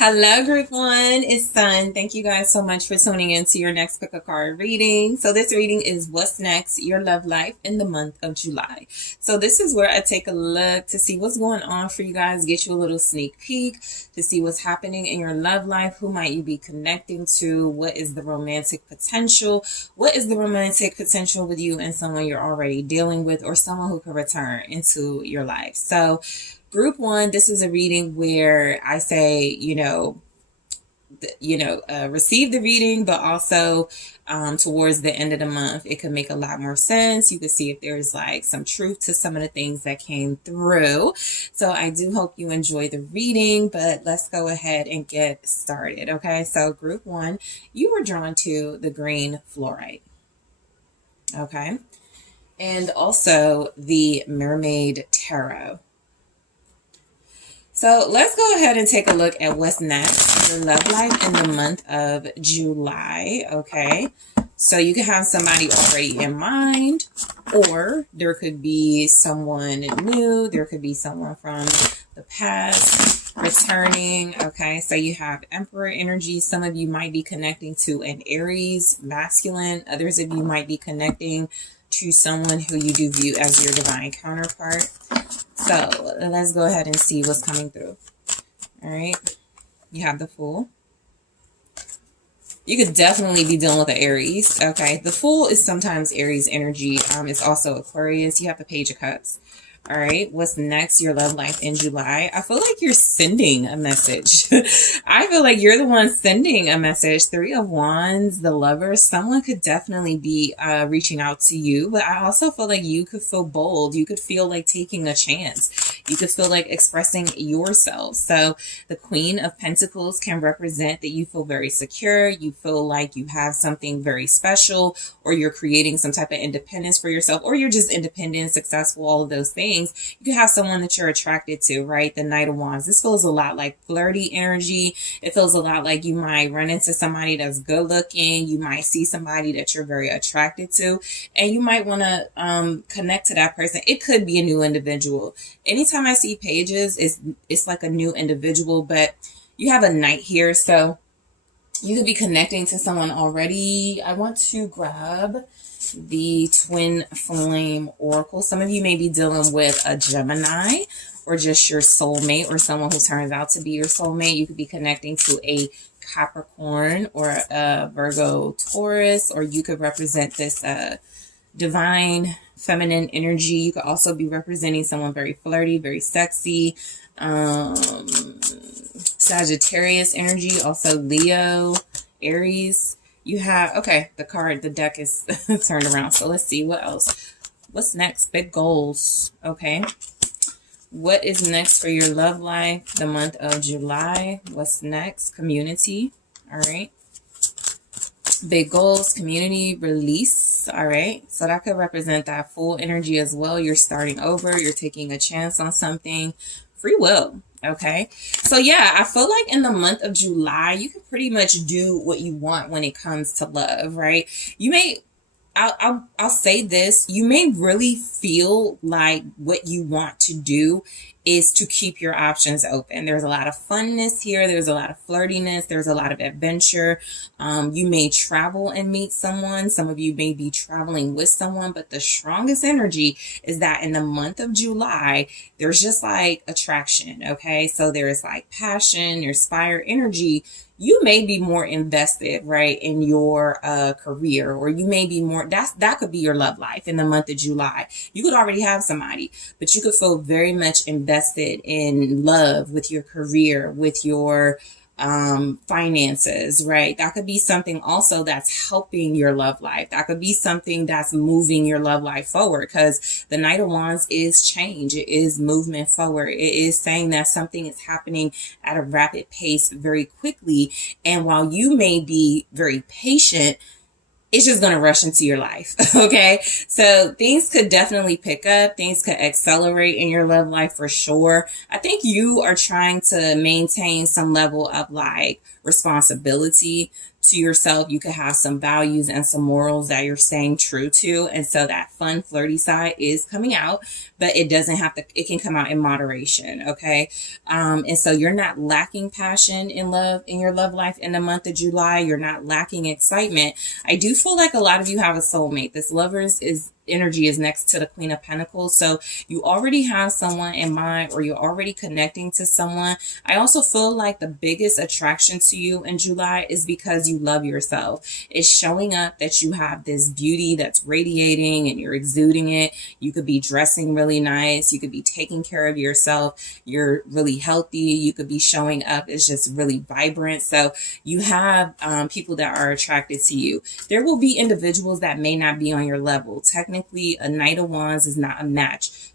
Hello, group one. It's Sun. Thank you guys so much for tuning in to your next pick a card reading. So this reading is what's next, your love life in the month of July. So this is where I take a look to see what's going on for you guys, get you a little sneak peek to see what's happening in your love life. Who might you be connecting to? What is the romantic potential? What is the romantic potential with you and someone you're already dealing with, or someone who could return into your life? So group one, this is a reading where I say, receive the reading, but also towards the end of the month, it could make a lot more sense. You could see if there's like some truth to some of the things that came through. So I do hope you enjoy the reading, but let's go ahead and get started. Okay, so group one, you were drawn to the green fluorite. Okay, and also the Mermaid Tarot. So let's go ahead and take a look at what's next, your love life in the month of July, okay? So you can have somebody already in mind, or there could be someone new, there could be someone from the past returning, okay? So you have Emperor energy. Some of you might be connecting to an Aries masculine. Others of you might be connecting to someone who you do view as your divine counterpart. So let's go ahead and see what's coming through. All right. You have the Fool. You could definitely be dealing with an Aries. Okay. The Fool is sometimes Aries energy. It's also Aquarius. You have the Page of Cups. All right. What's next? Your love life in July. I feel like you're sending a message. I feel like you're the one sending a message. Three of Wands, the Lovers. Someone could definitely be reaching out to you, but I also feel like you could feel bold. You could feel like taking a chance. You could feel like expressing yourself. So the Queen of Pentacles can represent that you feel very secure. You feel like you have something very special, or you're creating some type of independence for yourself, or you're just independent, successful, all of those things. You can have someone that you're attracted to, right? The Knight of Wands. This feels a lot like flirty energy. It feels a lot like you might run into somebody that's good looking. You might see somebody that you're very attracted to, and you might want to connect to that person. It could be a new individual. Anytime I see pages, it's like a new individual, but you have a Knight here, so you could be connecting to someone already. I want to grab the Twin Flame Oracle. Some of you may be dealing with a Gemini, or just your soulmate, or someone who turns out to be your soulmate. You could be connecting to a Capricorn or a Virgo Taurus, or you could represent this divine feminine energy. You could also be representing someone very flirty, very sexy. Sagittarius energy, also Leo, Aries. You have, okay, the deck is turned around. So let's see what else. What's next? Big goals. Okay. What is next for your love life, the month of July? What's next? Community. All right. Big goals, community, release. All right. So that could represent that Fool energy as well. You're starting over. You're taking a chance on something. Free will. Okay. So yeah, I feel like in the month of July, you can pretty much do what you want when it comes to love, right? You may, I'll say this, you may really feel like what you want to do is to keep your options open. There's a lot of funness here. There's a lot of flirtiness. There's a lot of adventure. You may travel and meet someone. Some of you may be traveling with someone, but the strongest energy is that in the month of July, there's just like attraction. Okay. So there's like passion, there's fire energy. You may be more invested, right, in your career, or you may be more, that could be your love life in the month of July. You could already have somebody, but you could feel very much invested in love with your career, with your finances, right? That could be something also that's helping your love life. That could be something that's moving your love life forward, because the Knight of Wands is change. It is movement forward. It is saying that something is happening at a rapid pace very quickly. And while you may be very patient, it's just going to rush into your life. Okay. So things could definitely pick up. Things could accelerate in your love life for sure. I think you are trying to maintain some level of like responsibility to yourself. You could have some values and some morals that you're staying true to. And so that fun, flirty side is coming out, but it doesn't have to, it can come out in moderation. Okay. And so you're not lacking passion in love, in your love life in the month of July. You're not lacking excitement. I do feel like a lot of you have a soulmate. This Lovers is energy is next to the Queen of Pentacles. So you already have someone in mind, or you're already connecting to someone. I also feel like the biggest attraction to you in July is because you love yourself. It's showing up that you have this beauty that's radiating and you're exuding it. You could be dressing really nice. You could be taking care of yourself. You're really healthy. You could be showing up as just really vibrant. So you have people that are attracted to you. There will be individuals that may not be on your level. Technically, a Knight of Wands is not a match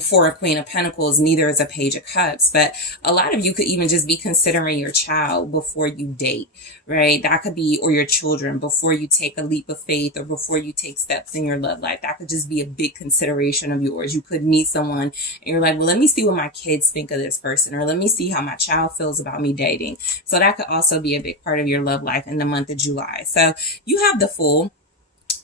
for a Queen of Pentacles. Neither is a Page of Cups. But a lot of you could even just be considering your child before you date, right? That could be, or your children, before you take a leap of faith or before you take steps in your love life. That could just be a big consideration of yours. You could meet someone and you're like, well, let me see what my kids think of this person, or let me see how my child feels about me dating. So that could also be a big part of your love life in the month of July. So you have the Fool.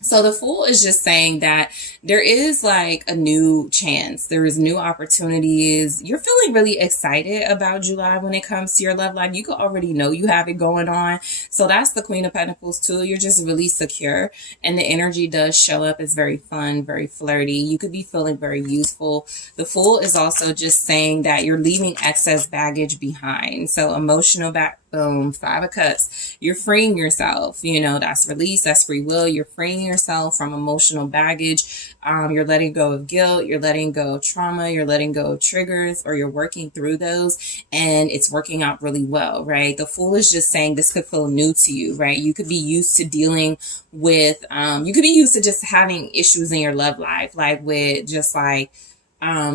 So the Fool is just saying that there is like a new chance. There is new opportunities. You're feeling really excited about July when it comes to your love life. You could already know you have it going on. So that's the Queen of Pentacles too. You're just really secure, and the energy does show up as very fun, very flirty. You could be feeling very youthful. The Fool is also just saying that you're leaving excess baggage behind. So emotional boom, Five of Cups. You're freeing yourself. That's release, that's free will. You're freeing yourself from emotional baggage. You're letting go of guilt. You're letting go of trauma. You're letting go of triggers, or you're working through those, and it's working out really well, right? The Fool is just saying this could feel new to you, right? You could be used to dealing with, you could be used to just having issues in your love life, like with just like,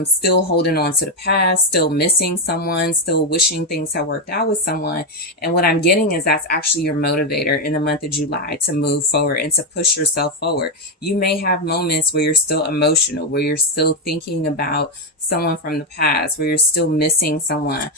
still holding on to the past, still missing someone, still wishing things had worked out with someone. And what I'm getting is that's actually your motivator in the month of July to move forward and to push yourself forward. You may have moments where you're still emotional, where you're still thinking about someone from the past, where you're still missing someone.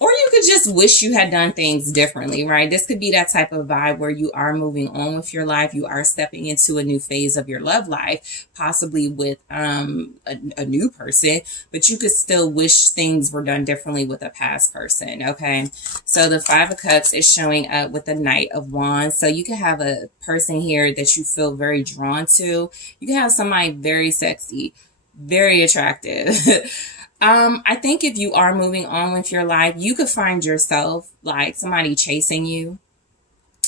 Or you could just wish you had done things differently, right? This could be that type of vibe where you are moving on with your life. You are stepping into a new phase of your love life, possibly with a new person, but you could still wish things were done differently with a past person, okay? So the Five of Cups is showing up with the Knight of Wands. So you could have a person here that you feel very drawn to. You can have somebody very sexy, very attractive. I think if you are moving on with your life, you could find yourself like somebody chasing you,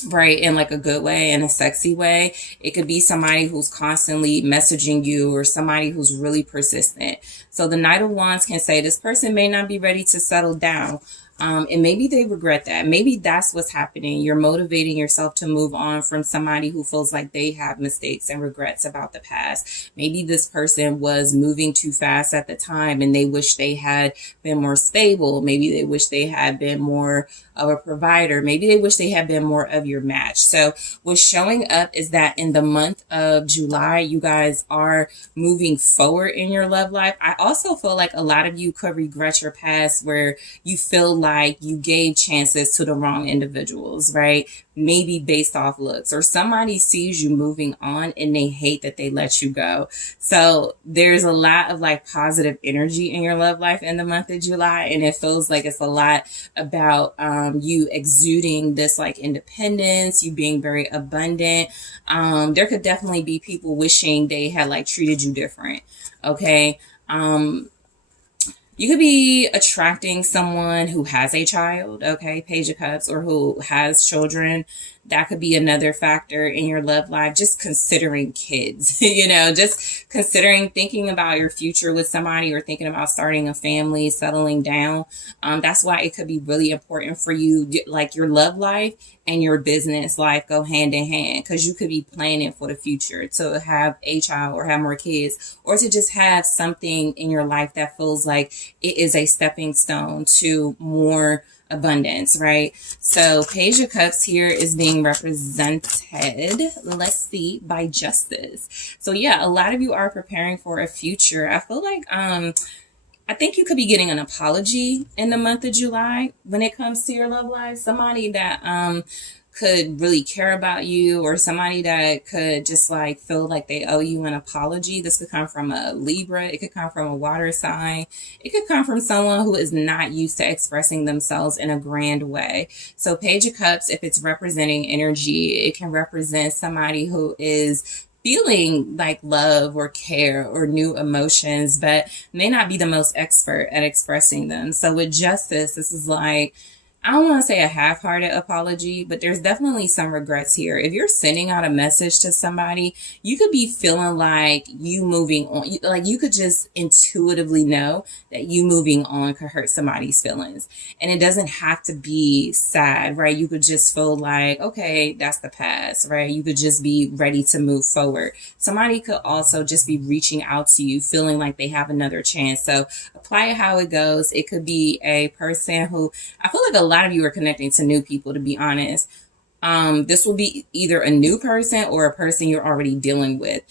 right? In like a good way, in a sexy way. It could be somebody who's constantly messaging you, or somebody who's really persistent. So the Knight of Wands can say this person may not be ready to settle down. And maybe they regret that. Maybe that's what's happening. You're motivating yourself to move on from somebody who feels like they have mistakes and regrets about the past. Maybe this person was moving too fast at the time and they wish they had been more stable. Maybe they wish they had been more of a provider. Maybe they wish they had been more of your match. So what's showing up is that in the month of July, you guys are moving forward in your love life. I also feel like a lot of you could regret your past, where you feel like you gave chances to the wrong individuals, right? Maybe based off looks, or somebody sees you moving on and they hate that they let you go. So there's a lot of like positive energy in your love life in the month of July, and it feels like it's a lot about you exuding this like independence, you being very abundant. There could definitely be people wishing they had like treated you different, okay? You could be attracting someone who has a child, okay, Page of Cups, or who has children. That could be another factor in your love life. Just considering kids, just considering thinking about your future with somebody, or thinking about starting a family, settling down. That's why it could be really important for you, like your love life and your business life go hand in hand, because you could be planning for the future to have a child or have more kids, or to just have something in your life that feels like it is a stepping stone to more abundance, right? So Page of Cups here is being represented, let's see, by Justice. So yeah, a lot of you are preparing for a future. I feel like I think you could be getting an apology in the month of July when it comes to your love life. Somebody that could really care about you, or somebody that could just like feel like they owe you an apology. This could come from a Libra. It could come from a water sign. It could come from someone who is not used to expressing themselves in a grand way. So Page of Cups, if it's representing energy, it can represent somebody who is feeling like love or care or new emotions, but may not be the most expert at expressing them. So with Justice, this is like, I don't want to say a half-hearted apology, but there's definitely some regrets here. If you're sending out a message to somebody, you could be feeling like you moving on, like you could just intuitively know that you moving on could hurt somebody's feelings. And it doesn't have to be sad, right? You could just feel like, okay, that's the past, right? You could just be ready to move forward. Somebody could also just be reaching out to you, feeling like they have another chance. So apply it how it goes. It could be a person who, I feel like a lot of you are connecting to new people, to be honest. This will be either a new person or a person you're already dealing with,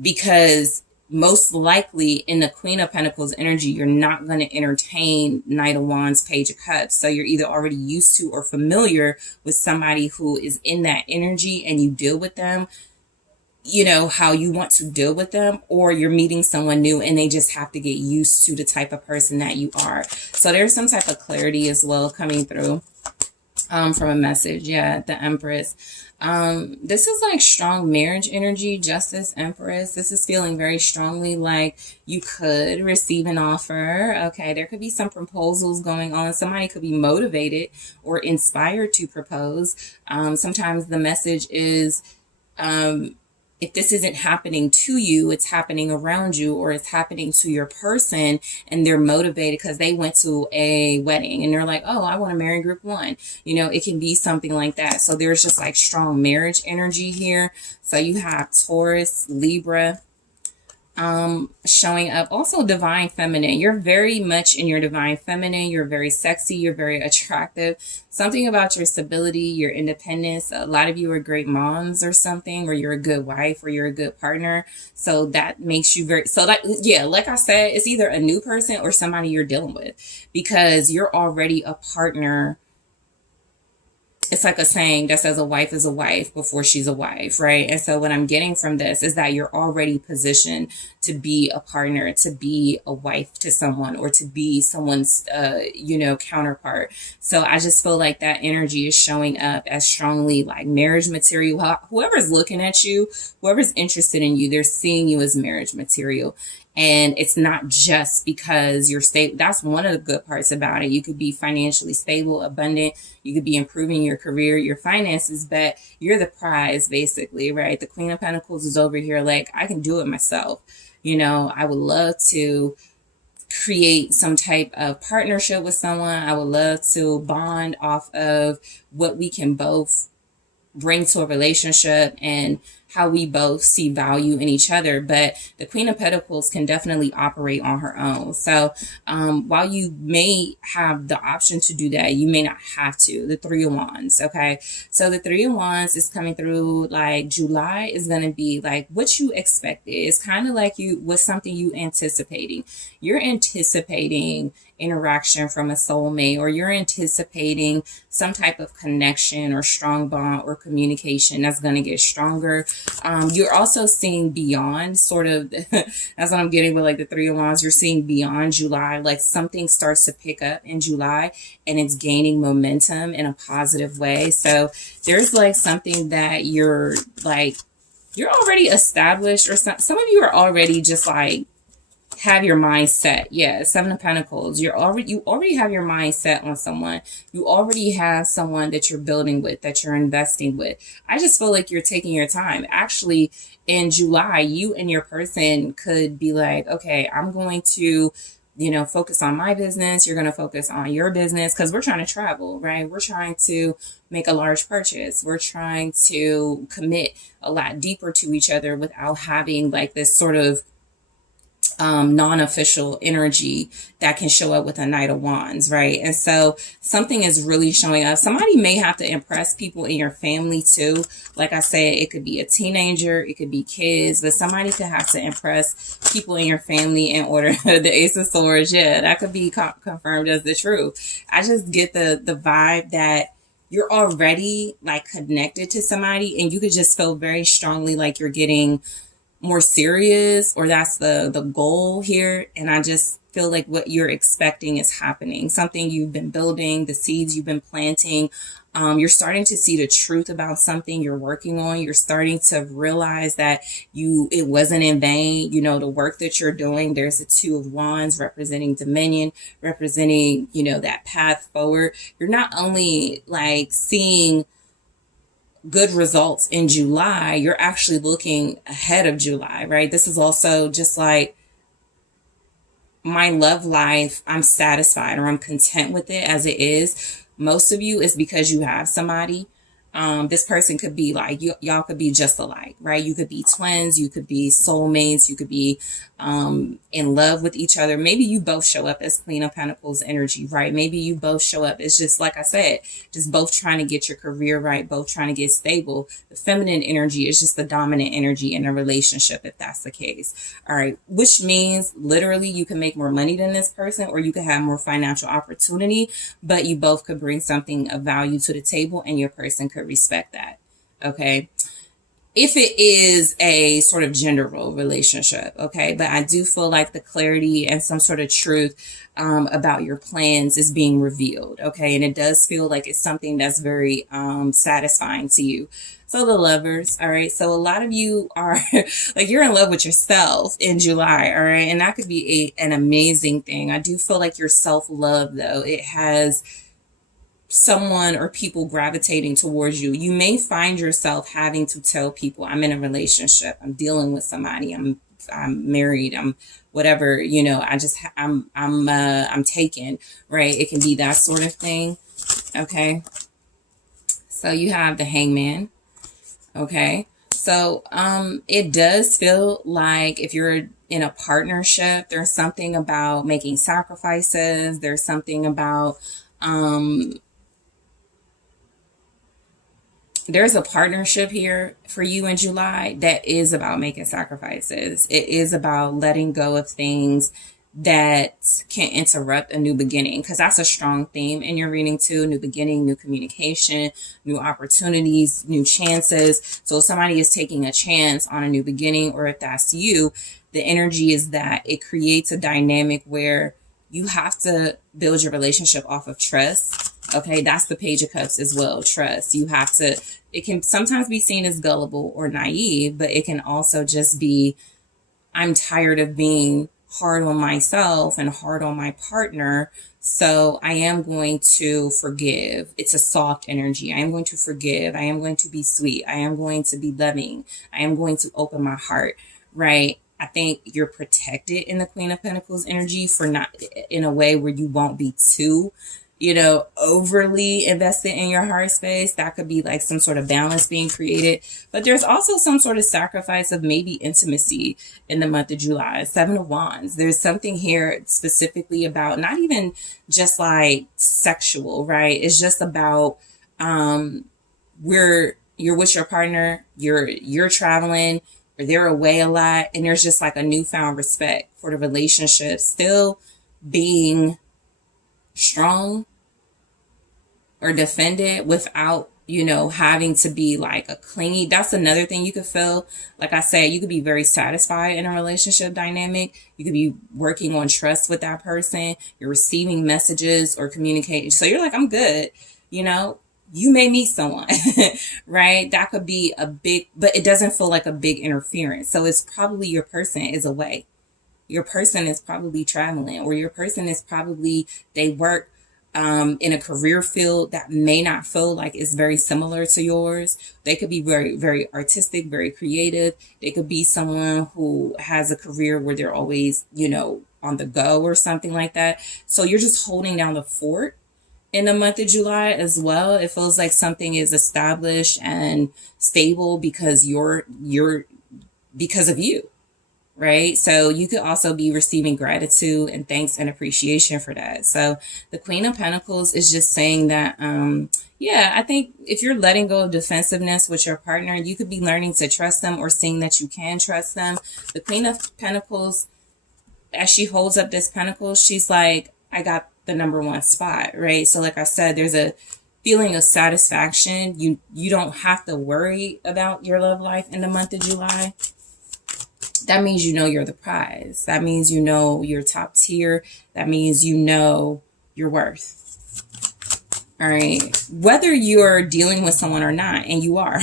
because most likely in the Queen of Pentacles energy, you're not going to entertain Knight of Wands, Page of Cups. So you're either already used to or familiar with somebody who is in that energy and you deal with them, you know, how you want to deal with them, or you're meeting someone new and they just have to get used to the type of person that you are. So there's some type of clarity as well coming through from a message. Yeah, the Empress. This is like strong marriage energy, Justice, Empress. This is feeling very strongly like you could receive an offer. Okay, there could be some proposals going on. Somebody could be motivated or inspired to propose. Sometimes the message is, if this isn't happening to you, it's happening around you, or it's happening to your person, and they're motivated because they went to a wedding and they're like, oh, I want to marry group one. You know, it can be something like that. So there's just like strong marriage energy here. So you have Taurus, Libra, showing up. Also divine feminine. You're very much in your divine feminine. You're very sexy. You're very attractive. Something about your stability, your independence. A lot of you are great moms or something, or you're a good wife, or you're a good partner. So that makes you very, so that, yeah, like I said, it's either a new person or somebody you're dealing with, because you're already a partner. It's like a saying that says a wife is a wife before she's a wife, right? And so what I'm getting from this is that you're already positioned to be a partner, to be a wife to someone, or to be someone's, counterpart. So I just feel like that energy is showing up as strongly like marriage material. Whoever's looking at you, whoever's interested in you, they're seeing you as marriage material. And it's not just because you're stable. That's one of the good parts about it. You could be financially stable, abundant. You could be improving your career, your finances, but you're the prize, basically, right? The Queen of Pentacles is over here like, I can do it myself. You know, I would love to create some type of partnership with someone. I would love to bond off of what we can both bring to a relationship and how we both see value in each other. But the Queen of Pentacles can definitely operate on her own. So while you may have the option to do that, you may not have to. The Three of Wands, okay? So the Three of Wands is coming through like July is going to be like what you expected. It's kind of like you was something you anticipating. You're anticipating interaction from a soulmate, or you're anticipating some type of connection or strong bond or communication that's going to get stronger. You're also seeing beyond, sort of, that's what I'm getting with like the Three of Wands. You're seeing beyond July, like something starts to pick up in July and it's gaining momentum in a positive way. So there's like something that you're already established, or some of you are already just like, have your mind set. Yeah, Seven of Pentacles. You already have your mind set on someone. You already have someone that you're building with, that you're investing with. I just feel like you're taking your time. Actually, in July, you and your person could be like, okay, I'm going to, focus on my business. You're going to focus on your business, because we're trying to travel, right? We're trying to make a large purchase. We're trying to commit a lot deeper to each other without having like this sort of non-official energy that can show up with a Knight of Wands, right? And so something is really showing up. Somebody may have to impress people in your family too. Like I said, it could be a teenager, it could be kids, but somebody could have to impress people in your family in order. The Ace of Swords, yeah, that could be confirmed as the truth. I just get the vibe that you're already like connected to somebody, and you could just feel very strongly like you're getting more serious, or that's the goal here. And I just feel like what you're expecting is happening. Something you've been building, the seeds you've been planting. You're starting to see the truth about something you're working on. You're starting to realize that it wasn't in vain. You know, the work that you're doing. There's a Two of Wands representing dominion, representing, you know, that path forward. You're not only like seeing good results in July, you're actually looking ahead of July, right? This is also just like my love life. I'm satisfied, or I'm content with it as it is. Most of you is because you have somebody. This person could be like, y'all could be just alike, right? You could be twins, you could be soulmates, you could be in love with each other. Maybe you both show up as Queen of Pentacles energy, right? Maybe you both show up. It's just like I said, just both trying to get your career right, both trying to get stable. The feminine energy is just the dominant energy in a relationship, if that's the case. All right, which means literally you can make more money than this person, or you could have more financial opportunity, but you both could bring something of value to the table, and your person could respect that. Okay, if it is a sort of gender role relationship, okay, but I do feel like the clarity and some sort of truth about your plans is being revealed, okay, and it does feel like it's something that's very satisfying to you. So the Lovers, all right, so a lot of you are like, you're in love with yourself in July, all right, and that could be an amazing thing. I do feel like your self-love, though, it has someone or people gravitating towards you. You may find yourself having to tell people, I'm in a relationship, I'm dealing with somebody, I'm married, I'm whatever, you know, I'm taken, right? It can be that sort of thing. Okay, so you have the Hangman. Okay, so it does feel like if you're in a partnership, there's something about making sacrifices, there's something about there's a partnership here for you in July that is about making sacrifices. It is about letting go of things that can interrupt a new beginning, because that's a strong theme in your reading too. New beginning, new communication, new opportunities, new chances. So if somebody is taking a chance on a new beginning, or if that's you, the energy is that it creates a dynamic where you have to build your relationship off of trust. Okay, that's the Page of Cups as well, trust. You have to, it can sometimes be seen as gullible or naive, but it can also just be, I'm tired of being hard on myself and hard on my partner, so I am going to forgive. It's a soft energy. I am going to forgive. I am going to be sweet. I am going to be loving. I am going to open my heart, right? I think you're protected in the Queen of Pentacles energy for not in a way where you won't be too, you know, overly invested in your heart space. That could be like some sort of balance being created. But there's also some sort of sacrifice of maybe intimacy in the month of July. Seven of Wands. There's something here specifically about not even just like sexual, right? It's just about you're with your partner, you're traveling, or they're away a lot, and there's just like a newfound respect for the relationship still being strong or defended without, you know, having to be like a clingy. That's another thing you could feel. Like I said, you could be very satisfied in a relationship dynamic. You could be working on trust with that person. You're receiving messages or communicating. So you're like, I'm good. You know, you may meet someone, right? That could be a big, but it doesn't feel like a big interference. So it's probably your person is away. Your person is probably traveling, or your person is probably, they work in a career field that may not feel like it's very similar to yours. They could be very, very artistic, very creative. They could be someone who has a career where they're always, you know, on the go or something like that. So you're just holding down the fort in the month of July as well. It feels like something is established and stable because because of you. right? So you could also be receiving gratitude and thanks and appreciation for that. So the Queen of Pentacles is just saying that, yeah, I think if you're letting go of defensiveness with your partner, you could be learning to trust them or seeing that you can trust them. The Queen of Pentacles, as she holds up this pentacle, she's like, I got the number one spot, right? So like I said, there's a feeling of satisfaction. You don't have to worry about your love life in the month of July. That means you know you're the prize. That means you know you're top tier. That means you know your worth. All right. Whether you're dealing with someone or not, and you are,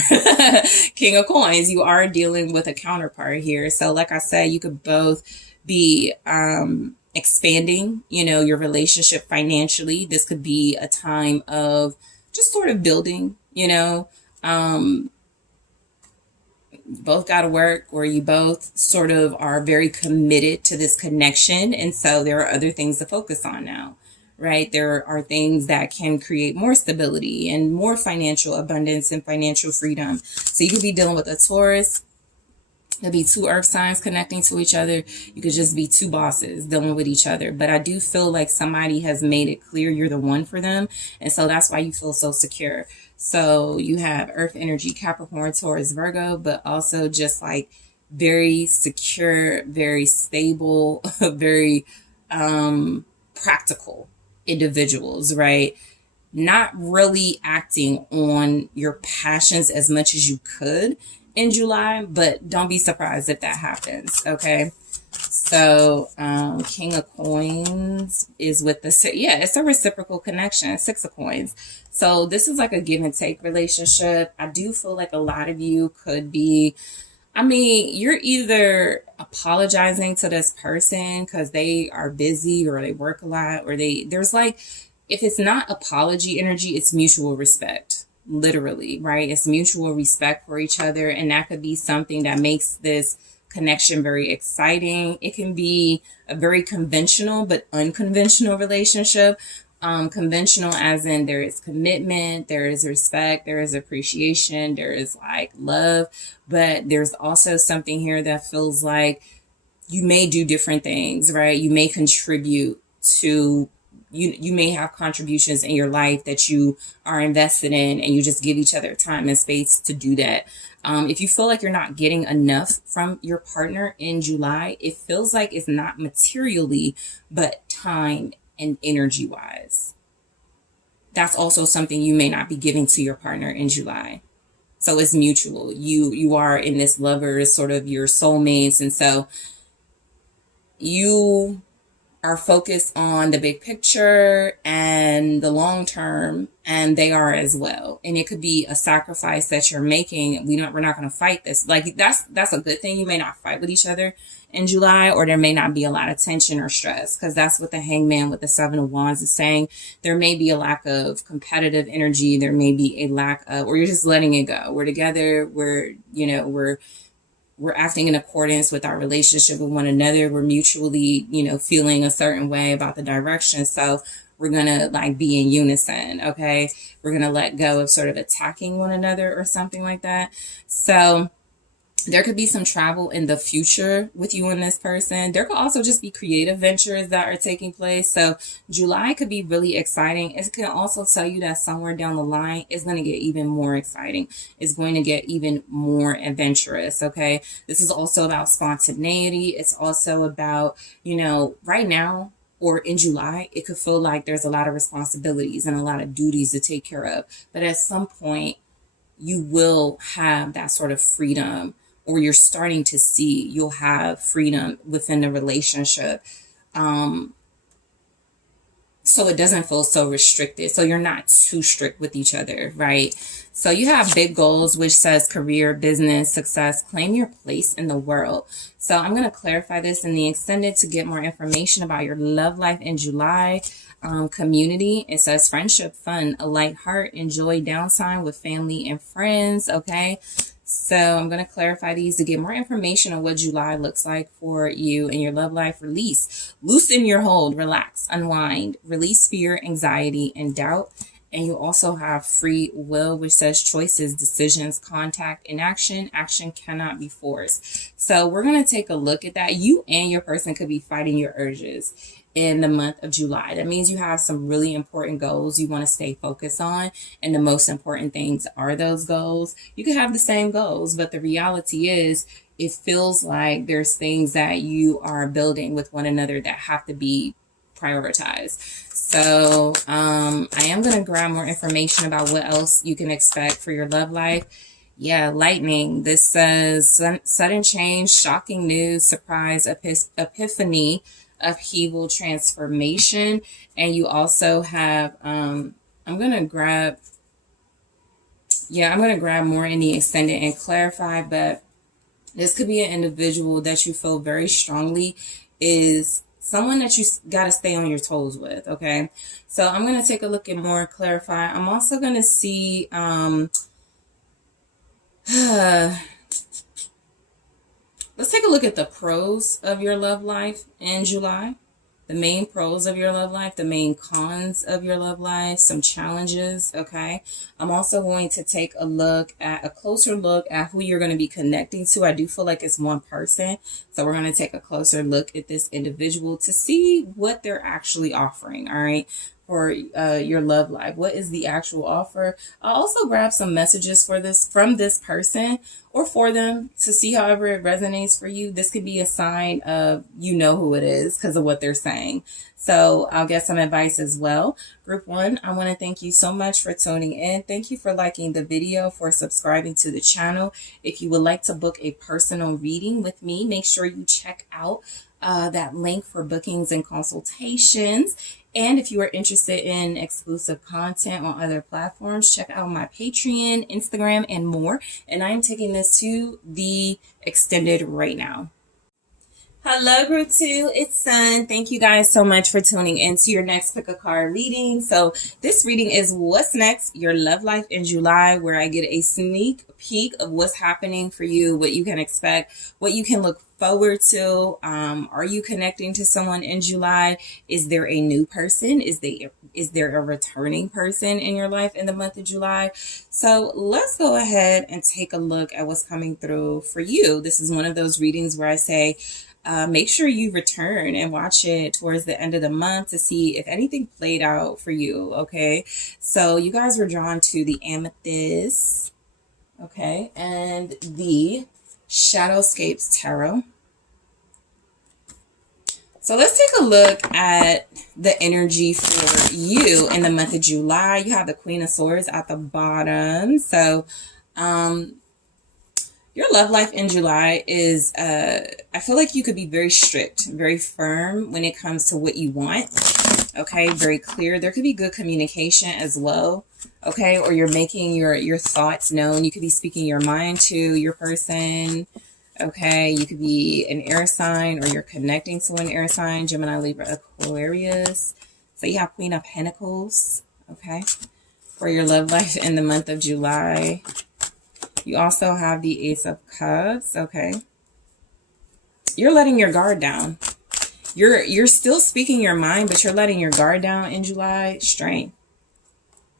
King of Coins, you are dealing with a counterpart here. So like I said, you could both be expanding, your relationship financially. This could be a time of just sort of building, both got to work, or you both sort of are very committed to this connection. And so there are other things to focus on now, right? There are things that can create more stability and more financial abundance and financial freedom. So you could be dealing with a Taurus. There'll be two earth signs connecting to each other. You could just be two bosses dealing with each other. But I do feel like somebody has made it clear you're the one for them. And so that's why you feel so secure. So you have earth energy, Capricorn, Taurus, Virgo, but also just like very secure, very stable, very practical individuals, right? Not really acting on your passions as much as you could in July, but don't be surprised if that happens, okay? So King of Coins is with the, yeah, it's a reciprocal connection, Six of Coins. So this is like a give and take relationship. I do feel like a lot of you could be, you're either apologizing to this person because they are busy or they work a lot, or there's like, if it's not apology energy, it's mutual respect. Literally, right? It's mutual respect for each other. And that could be something that makes this connection very exciting. It can be a very conventional but unconventional relationship. Conventional as in there is commitment, there is respect, there is appreciation, there is like love, but there's also something here that feels like you may do different things, right? You may contribute to you may have contributions in your life that you are invested in, and you just give each other time and space to do that. If you feel like you're not getting enough from your partner in July, it feels like it's not materially, but time and energy wise. That's also something you may not be giving to your partner in July. So it's mutual. You are in this lovers, sort of your soulmates. And so you are focused on the big picture and the long term, and they are as well. And it could be a sacrifice that you're making. We're not going to fight this. Like that's a good thing. You may not fight with each other in July, or there may not be a lot of tension or stress, because that's what the Hangman with the Seven of Wands is saying. There may be a lack of competitive energy. There may be a lack of, or you're just letting it go. We're together. We're acting in accordance with our relationship with one another. We're mutually, feeling a certain way about the direction. So we're going to like be in unison. Okay. We're going to let go of sort of attacking one another or something like that. So there could be some travel in the future with you and this person. There could also just be creative ventures that are taking place. So July could be really exciting. It can also tell you that somewhere down the line, it's going to get even more exciting. It's going to get even more adventurous. Okay. This is also about spontaneity. It's also about, right now, or in July, it could feel like there's a lot of responsibilities and a lot of duties to take care of. But at some point, you will have that sort of freedom, or you're starting to see you'll have freedom within the relationship. So it doesn't feel so restricted. So you're not too strict with each other, right? So you have big goals, which says career, business, success, claim your place in the world. So I'm going to clarify this in the extended to get more information about your love life in July. Community, it says friendship, fun, a light heart, enjoy downtime with family and friends. Okay. So I'm going to clarify these to get more information on what July looks like for you and your love life. Release, loosen your hold, relax, unwind, release fear, anxiety, and doubt, And you also have free will, which says choices, decisions, contact, and action. Action cannot be forced. So we're going to take a look at that. You and your person could be fighting your urges in the month of July. That means you have some really important goals you want to stay focused on. And the most important things are those goals. You could have the same goals, but the reality is it feels like there's things that you are building with one another that have to be prioritized. So I am going to grab more information about what else you can expect for your love life. Yeah, lightning. This says sudden change, shocking news, surprise, epiphany, upheaval, transformation. And you also have, I'm going to grab more in the extended and clarify, but this could be an individual that you feel very strongly is someone that you got to stay on your toes with, okay? So I'm going to take a look at more clarify. I'm also going to see, let's take a look at the pros of your love life in July. The main pros of your love life, the main cons of your love life, some challenges, okay? I'm also going to take a closer look at who you're going to be connecting to. I do feel like it's one person. So we're going to take a closer look at this individual to see what they're actually offering, all right? For your love life. What is the actual offer? I'll also grab some messages from this person or for them to see however it resonates for you. This could be a sign of you know who it is because of what they're saying. So I'll get some advice as well. Group 1, I want to thank you so much for tuning in. Thank you for liking the video, for subscribing to the channel. If you would like to book a personal reading with me, make sure you check out that link for bookings and consultations. And if you are interested in exclusive content on other platforms, check out my Patreon, Instagram, and more. And I am taking this to the extended right now. Hello, Group 2. It's Sun. Thank you guys so much for tuning into your next pick a card reading. So this reading is what's next, your love life in July, where I get a sneak peek of what's happening for you, what you can expect, what you can look forward to. Are you connecting to someone in July? Is there a new person? Is there a returning person in your life in the month of July? So let's go ahead and take a look at what's coming through for you. This is one of those readings where I say, make sure you return and watch it towards the end of the month to see if anything played out for you, okay? So you guys were drawn to the Amethyst, okay, and the Shadowscapes Tarot. So let's take a look at the energy for you in the month of July. You have the Queen of Swords at the bottom. So, your love life in July is, I feel like you could be very strict, very firm when it comes to what you want. Okay, very clear. There could be good communication as well. Okay, or you're making your thoughts known. You could be speaking your mind to your person. Okay, you could be an air sign or you're connecting to an air sign, Gemini, Libra, Aquarius. So you have Queen of Pentacles, okay, for your love life in the month of July. You also have the Ace of Cups, okay. You're letting your guard down. You're still speaking your mind, but you're letting your guard down in July. Strength.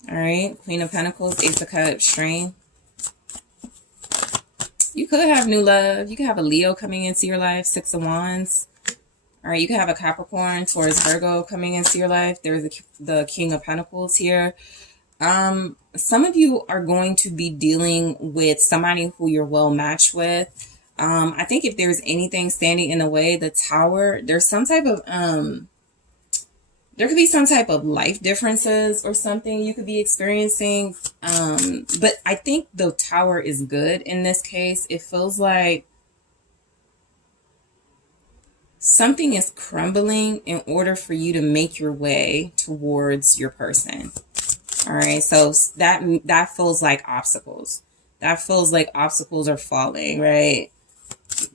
All right, Queen of Pentacles, Ace of Cups, strength. You could have new love. You could have a Leo coming into your life, Six of Wands. All right, you could have a Capricorn towards Virgo coming into your life. There's the King of Pentacles here. Some of you are going to be dealing with somebody who you're well matched with. I think if there's anything standing in the way, the Tower, there's some type of, there could be some type of life differences or something you could be experiencing. But I think the Tower is good in this case. It feels like something is crumbling in order for you to make your way towards your person. All right, so that feels like obstacles. That feels like obstacles are falling, right?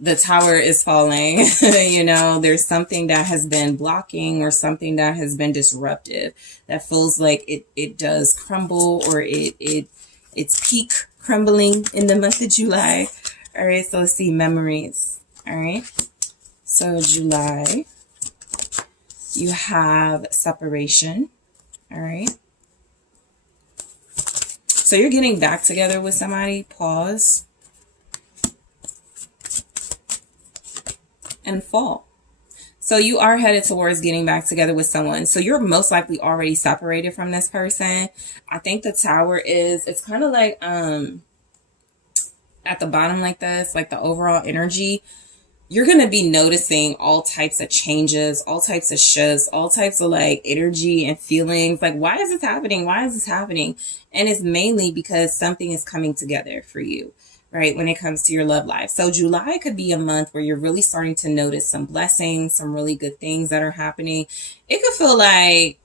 The Tower is falling. You know, there's something that has been blocking or something that has been disruptive. That feels like it does crumble, or it's peak crumbling in the month of July. All right, so let's see, memories. All right, so July, you have separation. All right. So you're getting back together with somebody. Pause. And fall. So you are headed towards getting back together with someone. So you're most likely already separated from this person. I think the Tower is, it's kind of like at the bottom like this, like the overall energy. You're going to be noticing all types of changes, all types of shifts, all types of like energy and feelings. Like, why is this happening? Why is this happening? And it's mainly because something is coming together for you, right? When it comes to your love life. So July could be a month where you're really starting to notice some blessings, some really good things that are happening. It could feel like,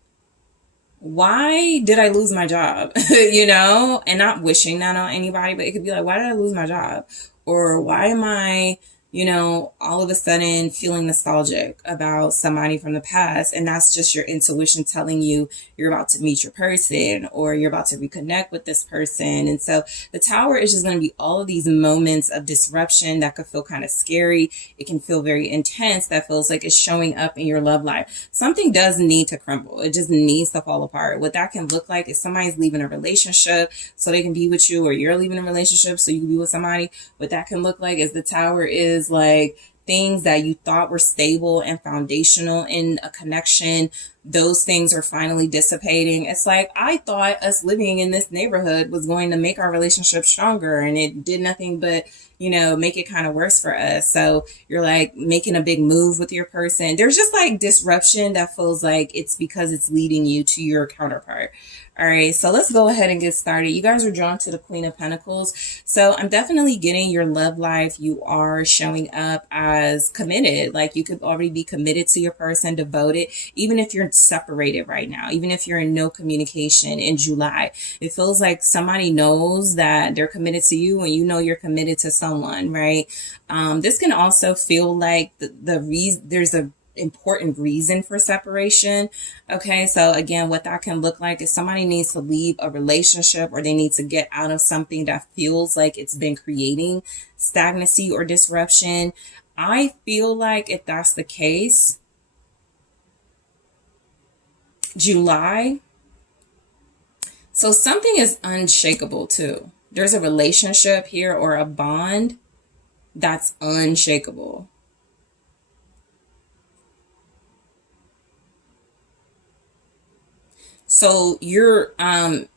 why did I lose my job? You know, and not wishing that on anybody, but it could be like, why did I lose my job? Or why am I, you know, all of a sudden feeling nostalgic about somebody from the past? And that's just your intuition telling you you're about to meet your person or you're about to reconnect with this person. And so the Tower is just going to be all of these moments of disruption that could feel kind of scary. It can feel very intense. That feels like it's showing up in your love life. Something does need to crumble. It just needs to fall apart. What that can look like is somebody's leaving a relationship so they can be with you, or you're leaving a relationship so you can be with somebody. What that can look like is the Tower is like things that you thought were stable and foundational in a connection. Those things are finally dissipating. It's like, I thought us living in this neighborhood was going to make our relationship stronger, and it did nothing but, you know, make it kind of worse for us. So you're like making a big move with your person. There's just like disruption that feels like it's because it's leading you to your counterpart. All right, so let's go ahead and get started. You guys are drawn to the Queen of Pentacles. So I'm definitely getting your love life. You are showing up as committed. Like, you could already be committed to your person, devoted, even if you're separated right now, even if you're in no communication in July. It feels like somebody knows that they're committed to you, and you know you're committed to someone, right? This can also feel like the reason there's a important reason for separation. Okay, so again, what that can look like is somebody needs to leave a relationship, or they need to get out of something that feels like it's been creating stagnancy or disruption. I feel like if that's the case, July, so something is unshakable too. There's a relationship here or a bond that's unshakable. So you're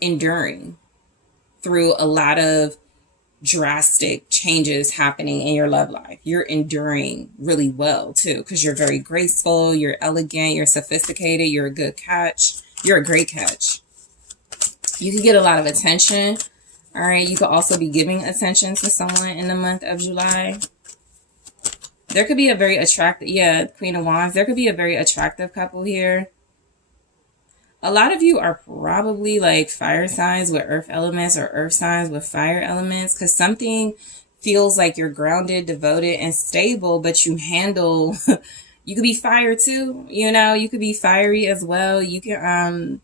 enduring through a lot of drastic changes happening in your love life. You're enduring really well too, because you're very graceful, you're elegant, you're sophisticated, you're a good catch. You're a great catch. You can get a lot of attention. All right, you could also be giving attention to someone in the month of July. There could be a very attractive, Queen of Wands. There could be a very attractive couple here. A lot of you are probably like fire signs with earth elements, or earth signs with fire elements, because something feels like you're grounded, devoted, and stable, but you handle, you could be fire too, you know, you could be fiery as well. You can,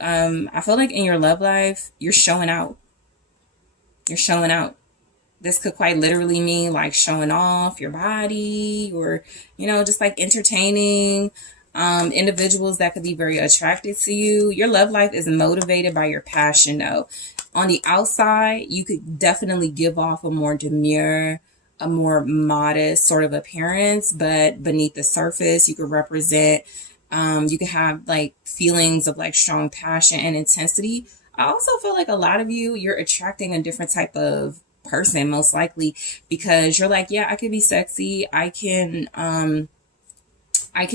I feel like in your love life, you're showing out. You're showing out. This could quite literally mean like showing off your body, or, you know, just like entertaining individuals that could be very attracted to you. Your love life is motivated by your passion though. On the outside, you could definitely give off a more demure, a more modest sort of appearance, but beneath the surface, you could represent, you could have like feelings of like strong passion and intensity. I also feel like a lot of you, you're attracting a different type of person, most likely, because you're like, yeah, I could be sexy. I can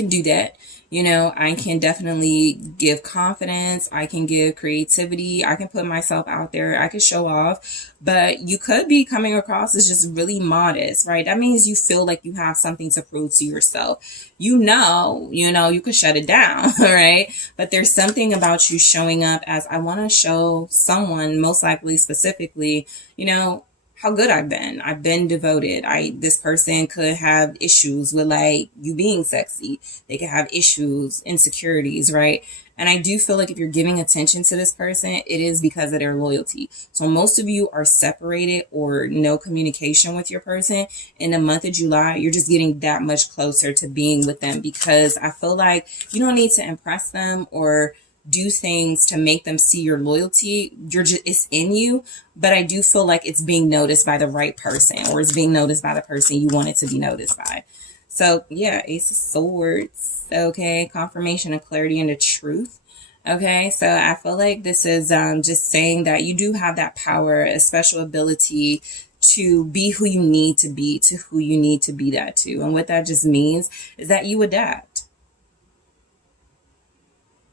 do that. You know, I can definitely give confidence. I can give creativity. I can put myself out there. I can show off. But you could be coming across as just really modest, right? That means you feel like you have something to prove to yourself. You know, you could shut it down, right? But there's something about you showing up as, I want to show someone, most likely specifically, you know, how good I've been. I've been devoted. This person could have issues with like you being sexy. They could have issues, insecurities, right? And I do feel like if you're giving attention to this person, it is because of their loyalty. So most of you are separated or no communication with your person. In the month of July, you're just getting that much closer to being with them, because I feel like you don't need to impress them or do things to make them see your loyalty. It's in you, but I do feel like it's being noticed by the right person, or it's being noticed by the person you want it to be noticed by. So yeah, Ace of Swords. Okay, confirmation of clarity and the truth. Okay, so I feel like this is just saying that you do have that power, a special ability to be who you need to be, to who you need to be that to. And what that just means is that you adapt.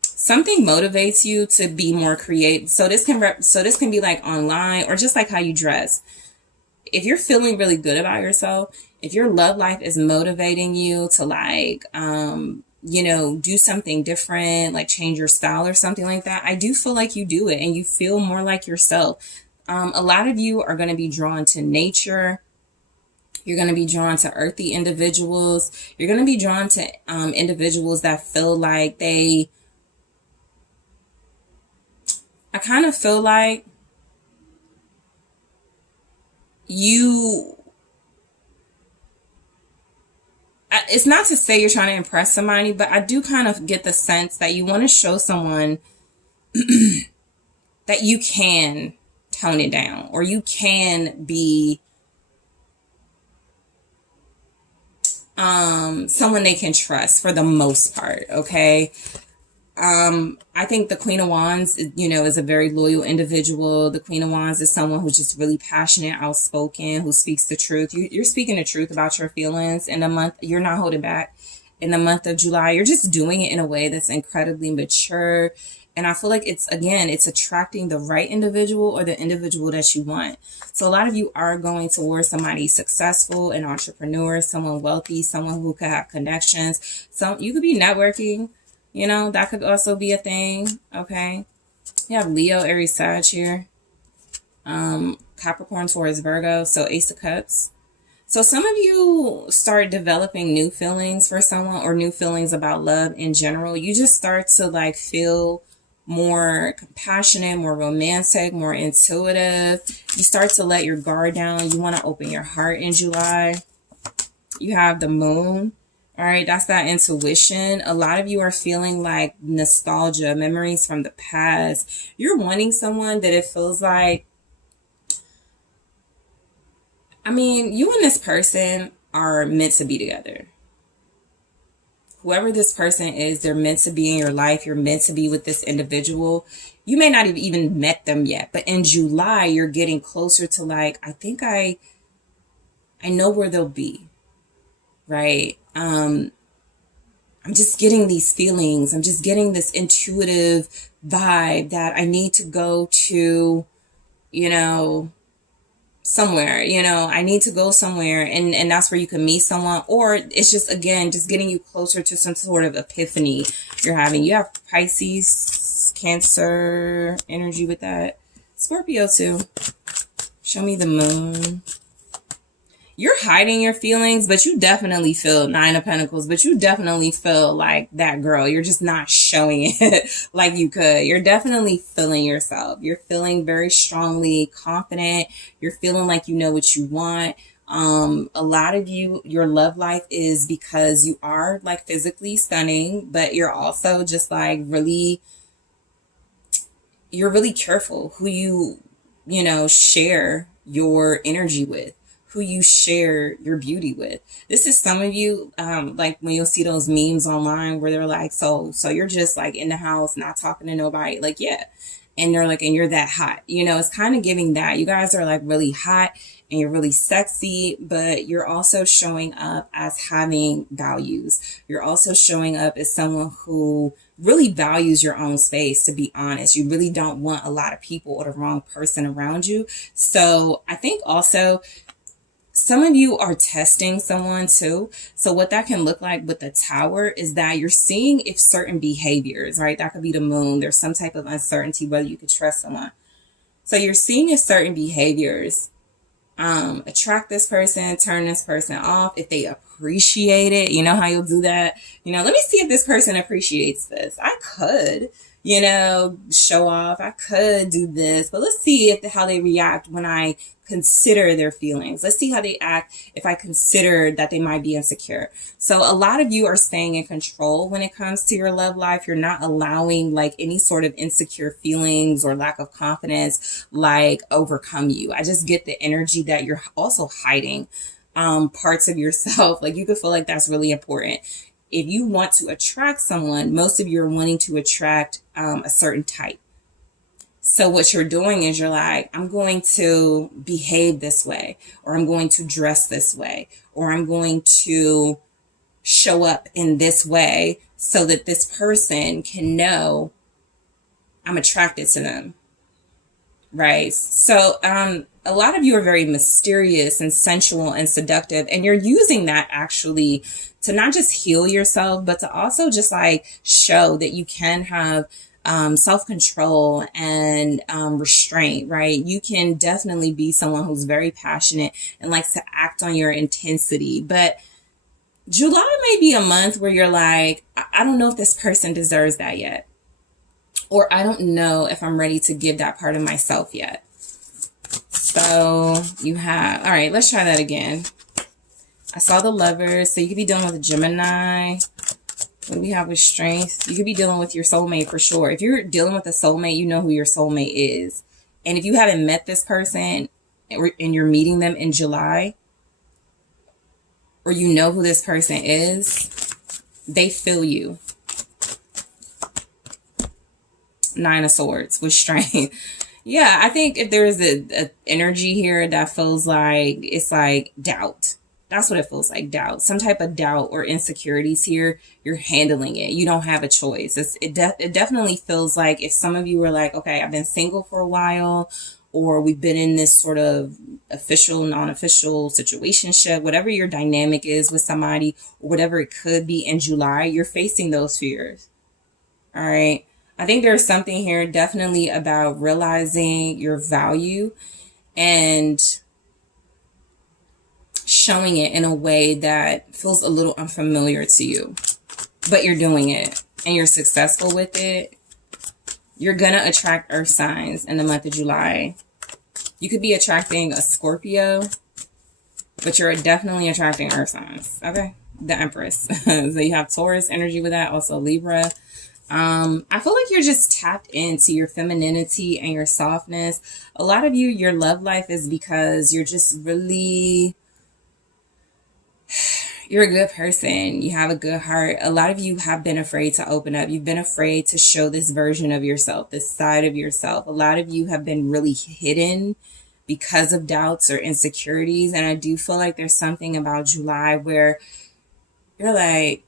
Something motivates you to be more creative. So this can be like online, or just like how you dress. If you're feeling really good about yourself, if your love life is motivating you to like, do something different, like change your style or something like that, I do feel like you do it and you feel more like yourself. A lot of you are going to be drawn to nature. You're going to be drawn to earthy individuals. You're going to be drawn to individuals that feel like I kind of feel like it's not to say you're trying to impress somebody, but I do kind of get the sense that you want to show someone that you can tone it down, or you can be someone they can trust for the most part. Okay. I think the Queen of Wands, is a very loyal individual. The Queen of Wands is someone who's just really passionate, outspoken, who speaks the truth. You're speaking the truth about your feelings in the month. You're not holding back. In the month of July, you're just doing it in a way that's incredibly mature. And I feel like it's attracting the right individual, or the individual that you want. So a lot of you are going towards somebody successful, an entrepreneur, someone wealthy, someone who could have connections. You could be networking, that could also be a thing. Okay. You have Leo, Aries, Sag here. Capricorn, Taurus, Virgo. So Ace of Cups. So some of you start developing new feelings for someone, or new feelings about love in general. You just start to like feel more compassionate, more romantic, more intuitive. You start to let your guard down. You want to open your heart in July. You have the Moon. All right, that's that intuition. A lot of you are feeling like nostalgia, memories from the past. You're wanting someone that it feels like, you and this person are meant to be together. Whoever this person is, they're meant to be in your life. You're meant to be with this individual. You may not have even met them yet, but in July, you're getting closer to like, I think I know where they'll be, right? I'm just getting these feelings. I'm just getting this intuitive vibe that I need to go to, somewhere, I need to go somewhere, and that's where you can meet someone. Or it's just, again, just getting you closer to some sort of epiphany you're having. You have Pisces, Cancer energy with that. Scorpio too. Show me the Moon. You're hiding your feelings, but you definitely feel Nine of Pentacles, but you definitely feel like that girl. You're just not showing it like you could. You're definitely feeling yourself. You're feeling very strongly confident. You're feeling like you know what you want. A lot of you, your love life is because you are like physically stunning, but you're also just like you're really careful who you share your energy with, who you share your beauty with. This is some of you, like when you'll see those memes online where they're like, so you're just like in the house, not talking to nobody. Like, yeah. And they're like, and you're that hot. It's kind of giving that. You guys are like really hot and you're really sexy, but you're also showing up as having values. You're also showing up as someone who really values your own space, to be honest. You really don't want a lot of people or the wrong person around you. So I think also, some of you are testing someone too. So what that can look like with the Tower is that you're seeing if certain behaviors, right? That could be the Moon. There's some type of uncertainty whether you could trust someone. So you're seeing if certain behaviors attract this person, turn this person off, if they appreciate it. You know how you'll do that? Let me see if this person appreciates this. I could, you know, show off. I could do this, but let's see how they react when I consider their feelings. Let's see how they act if I consider that they might be insecure. So a lot of you are staying in control when it comes to your love life. You're not allowing like any sort of insecure feelings or lack of confidence like overcome you. I just get the energy that you're also hiding parts of yourself. Like you could feel like that's really important. If you want to attract someone, most of you are wanting to attract a certain type. So what you're doing is you're like, I'm going to behave this way, or I'm going to dress this way, or I'm going to show up in this way so that this person can know I'm attracted to them. Right. So a lot of you are very mysterious and sensual and seductive, and you're using that actually to not just heal yourself, but to also just like show that you can have self-control and restraint, right? You can definitely be someone who's very passionate and likes to act on your intensity. But July may be a month where you're like, I don't know if this person deserves that yet. Or I don't know if I'm ready to give that part of myself yet. So you have, all right, let's try that again. I saw the Lovers. So you could be dealing with a Gemini. What do we have with Strength? You could be dealing with your soulmate for sure. If you're dealing with a soulmate, you know who your soulmate is. And if you haven't met this person and you're meeting them in July, or you know who this person is, they feel you. Nine of Swords with Strength. Yeah, I think if there is a energy here that feels like it's like doubt. That's what it feels like, doubt. Some type of doubt or insecurities here. You're handling it. You don't have a choice. It definitely feels like if some of you were like, okay, I've been single for a while, or we've been in this sort of official, non-official situationship, whatever your dynamic is with somebody, or whatever it could be in July, you're facing those fears. All right. I think there's something here definitely about realizing your value and showing it in a way that feels a little unfamiliar to you, but you're doing it and you're successful with it. You're going to attract earth signs in the month of July. You could be attracting a Scorpio, but you're definitely attracting earth signs. Okay. The Empress. So you have Taurus energy with that. Also Libra. I feel like you're just tapped into your femininity and your softness. A lot of you, your love life is because you're just really, you're a good person. You have a good heart. A lot of you have been afraid to open up. You've been afraid to show this version of yourself, this side of yourself. A lot of you have been really hidden because of doubts or insecurities. And I do feel like there's something about July where you're like,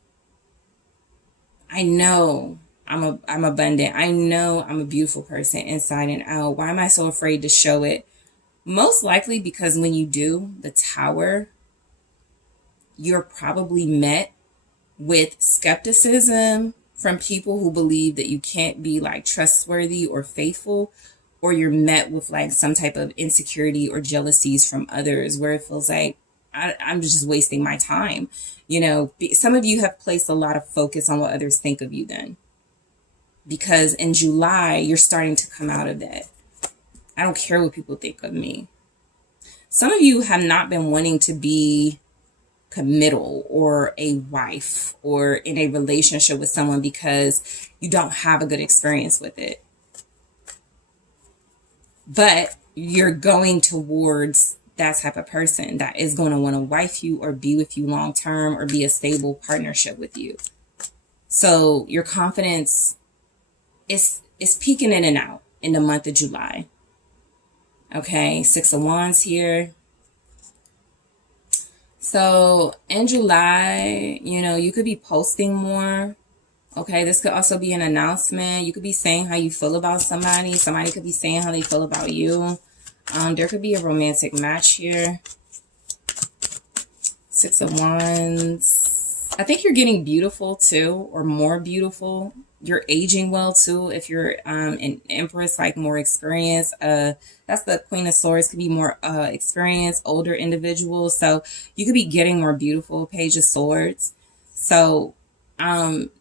I know I'm abundant. I know I'm a beautiful person inside and out. Why am I so afraid to show it? Most likely because when you do, the Tower, you're probably met with skepticism from people who believe that you can't be like trustworthy or faithful, or you're met with like some type of insecurity or jealousies from others where it feels like I'm just wasting my time. You know, some of you have placed a lot of focus on what others think of you then. Because in July, you're starting to come out of that. I don't care what people think of me. Some of you have not been wanting to be committal or a wife or in a relationship with someone because you don't have a good experience with it. But you're going towards that type of person that is going to want to wife you or be with you long term or be a stable partnership with you. So your confidence is peaking in and out in the month of July. Okay, 6 of Wands here. So in July, you know, you could be posting more. Okay, this could also be an announcement. You could be saying how you feel about somebody. Somebody could be saying how they feel about you. There could be a romantic match here. 6 of Wands. I think you're getting beautiful too, or more beautiful. You're aging well too. If you're an Empress, like more experienced. That's the Queen of Swords. Could be more experienced, older individuals. So you could be getting more beautiful. Page of Swords. So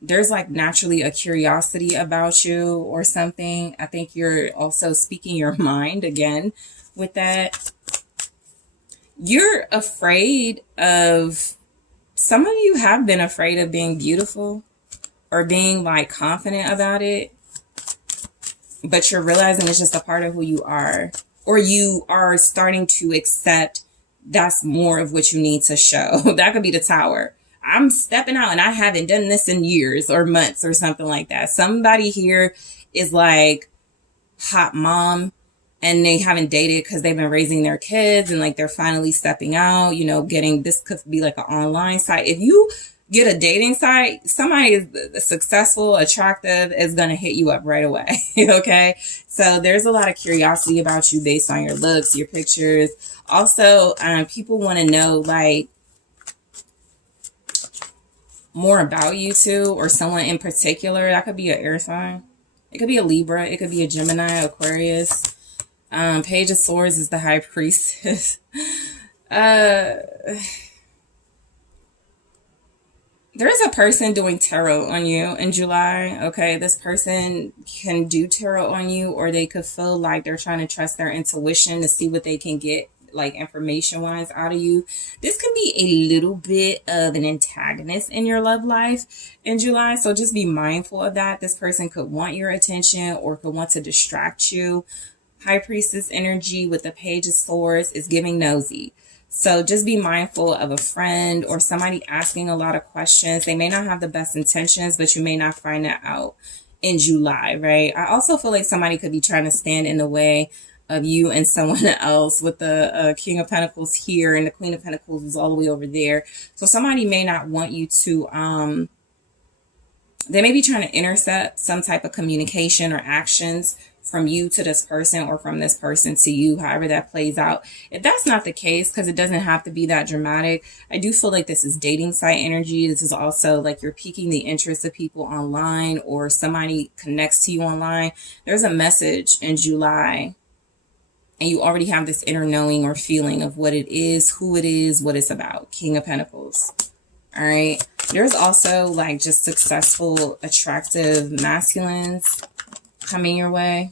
there's like naturally a curiosity about you or something. I think you're also speaking your mind again with that. You're afraid of, some of you have been afraid of being beautiful or being like confident about it, but you're realizing it's just a part of who you are, or you are starting to accept that's more of what you need to show. That could be the Tower. I'm stepping out and I haven't done this in years or months or something like that. Somebody here is like hot mom and they haven't dated because they've been raising their kids and like they're finally stepping out, you know, getting, this could be like an online site. If you get a dating site, somebody is successful, attractive, is going to hit you up right away. Okay. So there's a lot of curiosity about you based on your looks, your pictures. Also, people want to know like more about you too, or someone in particular. That could be an air sign. It could be a Libra. It could be a Gemini, Aquarius. Page of Swords is the High Priestess. There's a person doing tarot on you in July. Okay, this person can do tarot on you, or they could feel like they're trying to trust their intuition to see what they can get, like information wise, out of you. This can be a little bit of an antagonist in your love life in July, so just be mindful of that. This person could want your attention or could want to distract you. High Priestess energy with the Page of Swords is giving nosy. So just be mindful of a friend or somebody asking a lot of questions. They may not have the best intentions, but you may not find that out in July, right? I also feel like somebody could be trying to stand in the way of you and someone else, with the King of Pentacles here and the Queen of Pentacles is all the way over there. So somebody may not want you to, they may be trying to intercept some type of communication or actions from you to this person, or from this person to you, however that plays out. If that's not the case, because it doesn't have to be that dramatic, I do feel like this is dating site energy. This is also like you're piquing the interest of people online, or somebody connects to you online. There's a message in July and you already have this inner knowing or feeling of what it is, who it is, what it's about. King of Pentacles. All right. There's also like just successful, attractive masculines coming your way.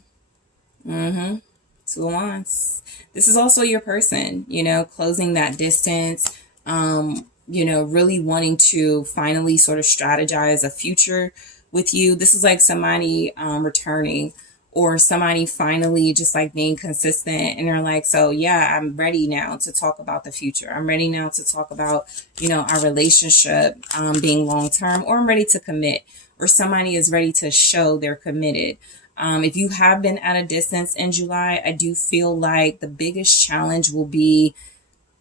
Two of Wands. This is also your person, you know, closing that distance, you know, really wanting to finally sort of strategize a future with you. This is like somebody returning, or somebody finally just like being consistent, and they're like, so yeah, I'm ready now to talk about the future. I'm ready now to talk about, you know, our relationship being long term, or I'm ready to commit, or somebody is ready to show they're committed. If you have been at a distance in July, I do feel like the biggest challenge will be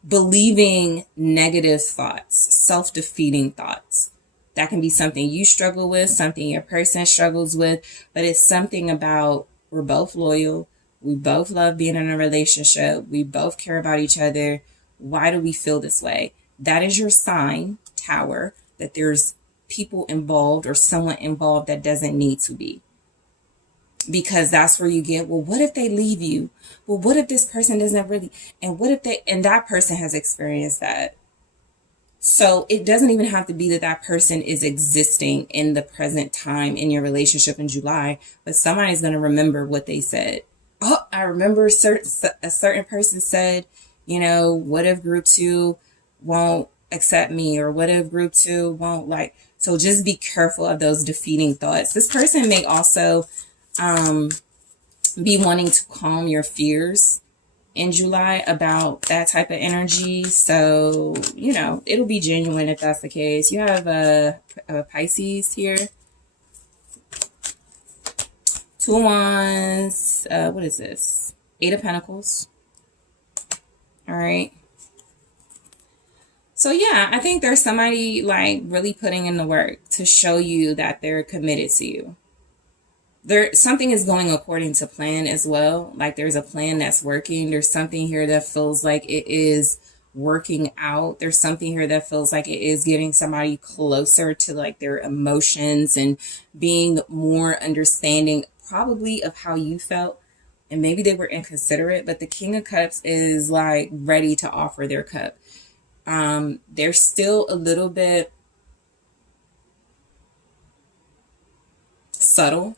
believing negative thoughts, self-defeating thoughts. That can be something you struggle with, something your person struggles with, but it's something about, we're both loyal, we both love being in a relationship, we both care about each other. Why do we feel this way? That is your sign, Tower, that there's people involved or someone involved that doesn't need to be. Because that's where you get, well, what if they leave you? Well, what if this person doesn't really, and what if they, and that person has experienced that. So it doesn't even have to be that that person is existing in the present time in your relationship in July, but somebody's going to remember what they said. Oh, I remember a certain person said, you know, what if group 2 won't accept me? Or what if group 2 won't like, so just be careful of those defeating thoughts. This person may also be wanting to calm your fears in July about that type of energy. So, you know, it'll be genuine if that's the case. You have a Pisces here. Two of Wands. What is this? Eight of Pentacles. All right. So yeah, I think there's somebody like really putting in the work to show you that they're committed to you. Something is going according to plan as well. Like there's a plan that's working. There's something here that feels like it is working out. There's something here that feels like it is getting somebody closer to like their emotions and being more understanding probably of how you felt. And maybe they were inconsiderate, but the King of Cups is like ready to offer their cup. They're still a little bit subtle,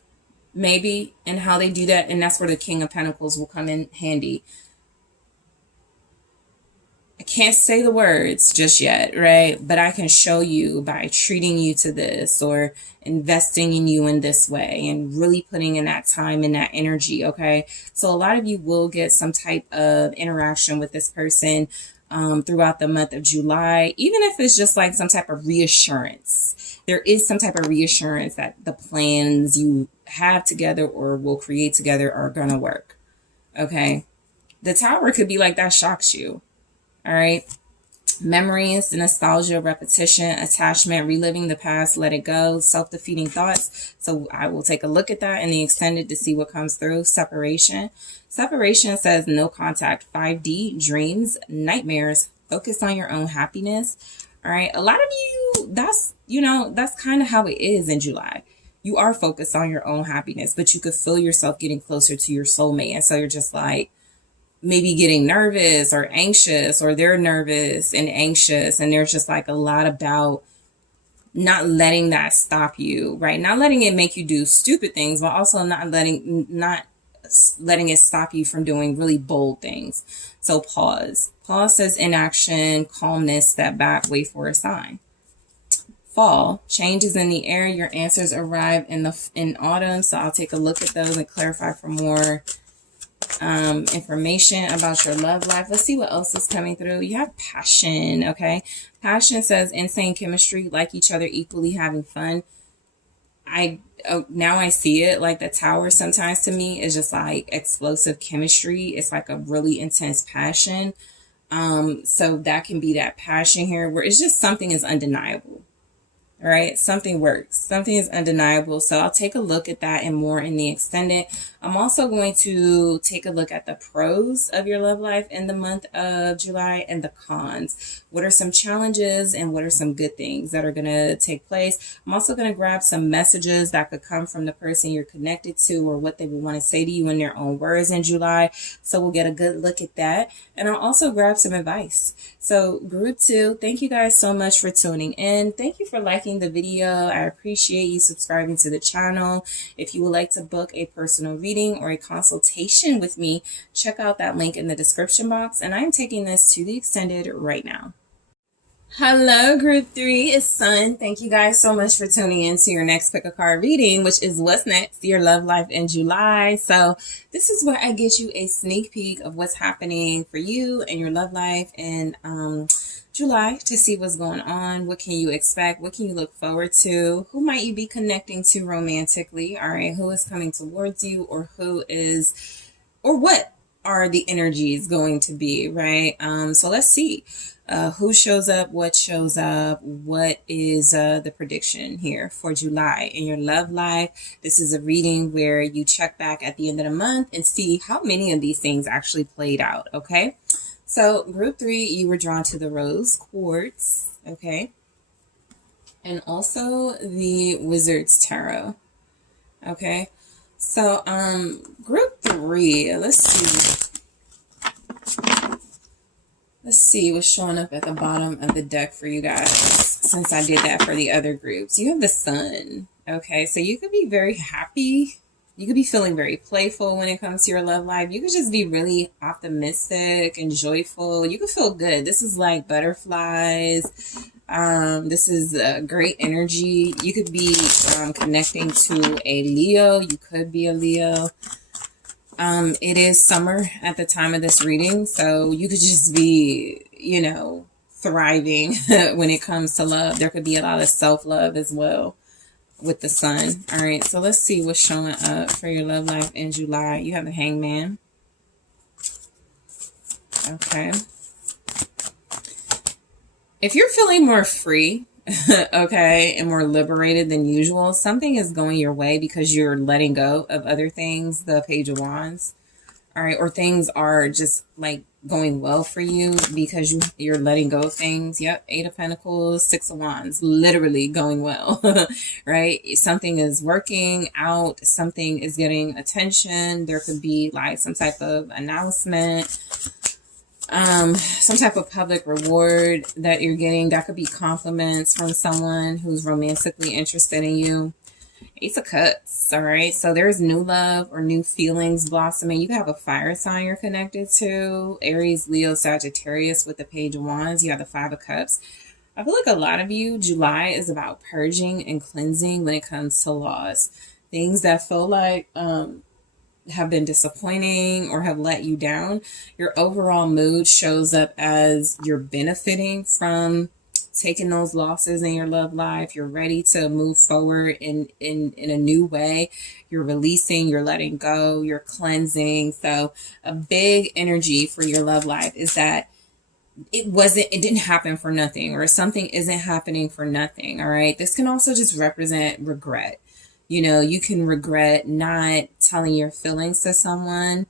maybe, in how they do that. And that's where the King of Pentacles will come in handy. I can't say the words just yet, right? But I can show you by treating you to this or investing in you in this way and really putting in that time and that energy, okay? So a lot of you will get some type of interaction with this person throughout the month of July, even if it's just like some type of reassurance. There is some type of reassurance that the plans you have together or will create together are going to work, okay? The Tower could be like that shocks you. All right. Memories, nostalgia, repetition, attachment, reliving the past, let it go, self-defeating thoughts. So I will take a look at that in the extended to see what comes through. Separation. Separation says no contact. 5D, dreams, nightmares, focus on your own happiness. All right. A lot of you, that's kind of how it is in July. You are focused on your own happiness, but you could feel yourself getting closer to your soulmate. And so you're just like, maybe getting nervous or anxious, or they're nervous and anxious. And there's just like a lot about not letting that stop you, right? Not letting it make you do stupid things, but also not letting it stop you from doing really bold things. So pause. Pause says inaction, calmness, step back, wait for a sign. Fall, changes in the air. Your answers arrive in autumn. So I'll take a look at those and clarify for more information about your love life. Let's see what else is coming through. You have passion. Okay, passion says insane chemistry, like each other, equally having fun. Now I see it like the Tower sometimes to me is just like explosive chemistry. It's like a really intense passion. So that can be that passion here where it's just something is undeniable. All right, something works, something is undeniable. So I'll take a look at that and more in the extended. I'm also going to take a look at the pros of your love life in the month of July and the cons. What are some challenges and what are some good things that are going to take place? I'm also going to grab some messages that could come from the person you're connected to or what they would want to say to you in their own words in July. So we'll get a good look at that. And I'll also grab some advice. So group 2, thank you guys so much for tuning in. Thank you for liking the video. I appreciate you subscribing to the channel. If you would like to book a personal reading or a consultation with me, check out that link in the description box. And I'm taking this to the extended right now. Hello, group 3, it's Sun. Thank you guys so much for tuning in to your next pick a card reading, which is what's next, your love life in July. So this is where I get you a sneak peek of what's happening for you and your love life in July to see what's going on. What can you expect? What can you look forward to? Who might you be connecting to romantically? All right, who is coming towards you, or what are the energies going to be, right? So let's see. Who shows up, what shows up, what is the prediction here for July in your love life. This is a reading where you check back at the end of the month and see how many of these things actually played out, okay? So group 3, you were drawn to the rose quartz, okay? And also the Wizard's Tarot, okay? So group 3, let's see what's showing up at the bottom of the deck for you guys, since I did that for the other groups. You have the Sun, okay? So you could be very happy. You could be feeling very playful when it comes to your love life. You could just be really optimistic and joyful. You could feel good. This is like butterflies. This is great energy. You could be connecting to a Leo. You could be a Leo. It is summer at the time of this reading, so you could just be, thriving when it comes to love. There could be a lot of self-love as well with the Sun. All right, so let's see what's showing up for your love life in July. You have the Hangman. Okay. If you're feeling more free, okay, and more liberated than usual, something is going your way because you're letting go of other things, the Page of Wands, all right, or things are just like going well for you because you're letting go of things. Yep, 8 of Pentacles, 6 of Wands, literally going well, right? Something is working out, something is getting attention. There could be like some type of announcement, some type of public reward that you're getting. That could be compliments from someone who's romantically interested in you. Ace of Cups, all right? So there's new love or new feelings blossoming. You have a fire sign you're connected to, Aries, Leo, Sagittarius with the Page of Wands. You have the Five of Cups. I feel like a lot of you, July is about purging and cleansing when it comes to loss. Things that feel like have been disappointing or have let you down. Your overall mood shows up as you're benefiting from taking those losses in your love life. You're ready to move forward in a new way. You're releasing, you're letting go, you're cleansing. So a big energy for your love life is that it didn't happen for nothing, or something isn't happening for nothing. All right. This can also just represent regret. You know, you can regret not telling your feelings to someone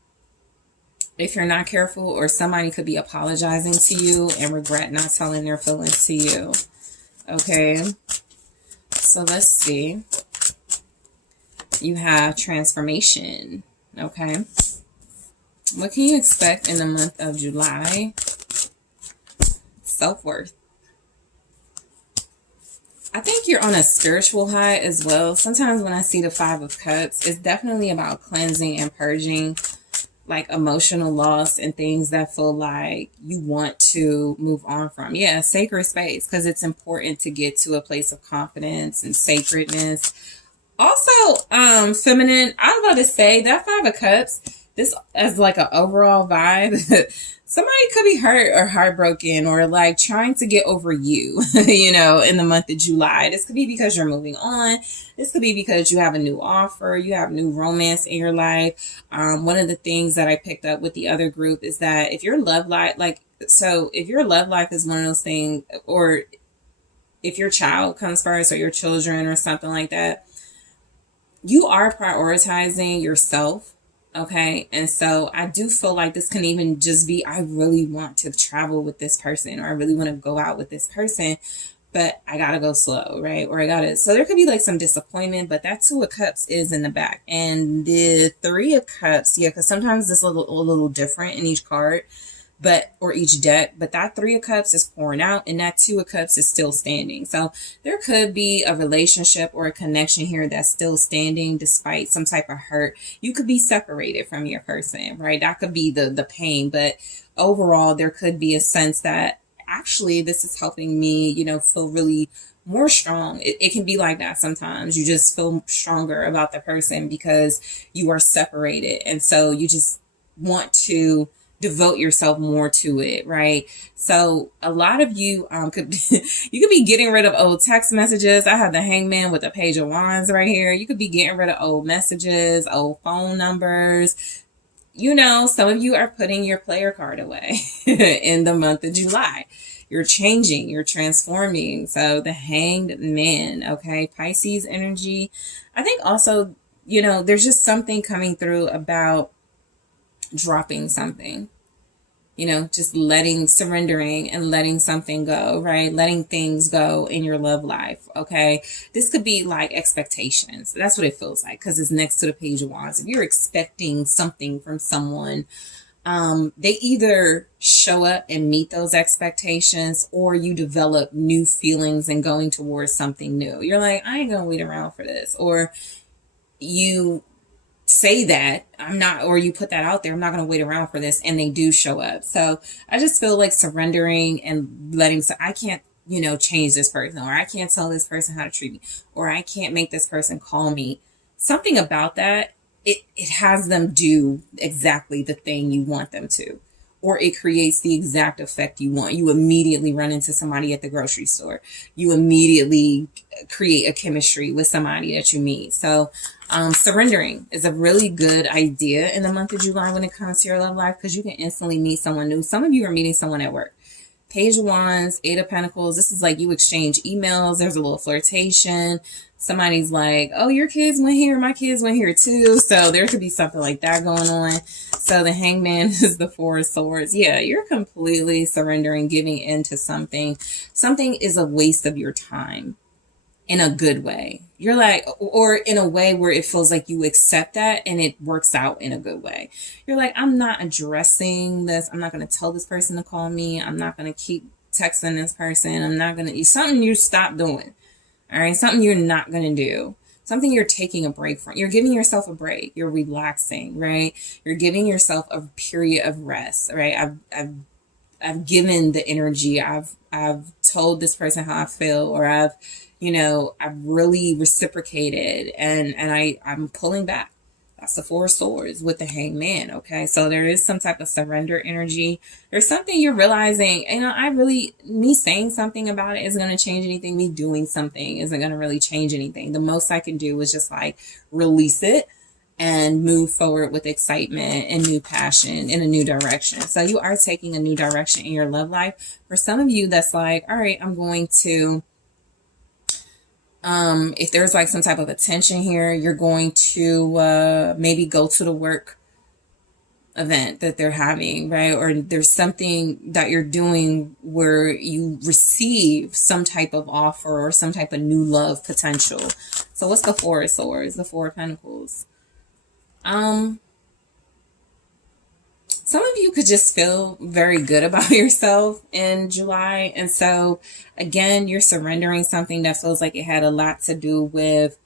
if you're not careful, or somebody could be apologizing to you and regret not telling their feelings to you. Okay. So let's see. You have transformation. Okay. What can you expect in the month of July? Self-worth. I think you're on a spiritual high as well. Sometimes when I see the Five of Cups, it's definitely about cleansing and purging, like emotional loss and things that feel like you want to move on from. Yeah, sacred space, because it's important to get to a place of confidence and sacredness. Also, feminine, I was about to say that Five of Cups, this as like an overall vibe. Somebody could be hurt or heartbroken or like trying to get over you, you know, in the month of July. This could be because you're moving on. This could be because you have a new offer, you have new romance in your life. One of the things that I picked up with the other group is that if your love life, if your love life is one of those things, or if your child comes first or your children or something like that, you are prioritizing yourself. Okay. And so I do feel like this can even just be, I really want to travel with this person, or I really want to go out with this person, but I got to go slow, right? Or so there could be like some disappointment, but that Two of Cups is in the back. And the Three of Cups, yeah, because sometimes this is a little different in each card, or each deck, but that Three of Cups is pouring out and that Two of Cups is still standing. So there could be a relationship or a connection here that's still standing despite some type of hurt. You could be separated from your person, right? That could be the pain, but overall there could be a sense that actually this is helping me, you know, feel really more strong. It can be like that sometimes. You just feel stronger about the person because you are separated. And so you just want to devote yourself more to it, right? So a lot of you could you could be getting rid of old text messages. I have the Hangman with the Page of Wands right here. You could be getting rid of old messages, old phone numbers. You know, some of you are putting your player card away in the month of July. You're changing, you're transforming. So the Hanged Man, okay? Pisces energy. I think also, you know, there's just something coming through about dropping something, you know, just surrendering and letting something go, right? Letting things go in your love life. Okay. This could be like expectations. That's what it feels like, because it's next to the Page of Wands. If you're expecting something from someone, they either show up and meet those expectations, or you develop new feelings and going towards something new. You're like, I ain't gonna wait around for this. Or you say that or you put that out there, I'm not going to wait around for this, and they do show up. So I just feel like surrendering and I can't, you know, change this person, or I can't tell this person how to treat me, or I can't make this person call me. Something about that, it has them do exactly the thing you want them to, or it creates the exact effect you want. You immediately run into somebody at the grocery store. You immediately create a chemistry with somebody that you meet. So surrendering is a really good idea in the month of July when it comes to your love life, because you can instantly meet someone new. Some of you are meeting someone at work. Page of Wands, Eight of Pentacles. This is like you exchange emails. There's a little flirtation. Somebody's like, oh, your kids went here. My kids went here too. So there could be something like that going on. So the Hangman is the Four of Swords. Yeah, you're completely surrendering, giving in to something. Something is a waste of your time in a good way. You're like, or in a way where it feels like you accept that and it works out in a good way. You're like, I'm not addressing this. I'm not going to tell this person to call me. I'm not going to keep texting this person. I'm not going to, something you stop doing. All right. Something you're not going to do. something you're taking a break from. You're giving yourself a break. You're relaxing, right? You're giving yourself a period of rest, right? I've given the energy. I've told this person how I feel, or I've really reciprocated, and I'm pulling back. That's the Four of Swords with the Hangman. Okay, so there is some type of surrender energy. There's something you're realizing, me saying something about it isn't going to change anything. Me doing something isn't going to really change anything. The most I can do is just like release it and move forward with excitement and new passion in a new direction. So you are taking a new direction in your love life. For some of you, that's like, all right, I'm going to, if there's like some type of attention here, you're going to maybe go to the work event that they're having, right? Or there's something that you're doing where you receive some type of offer or some type of new love potential. So what's the Four of Swords? The Four of Pentacles. Some of you could just feel very good about yourself in July. And so again, you're surrendering something that feels like it had a lot to do with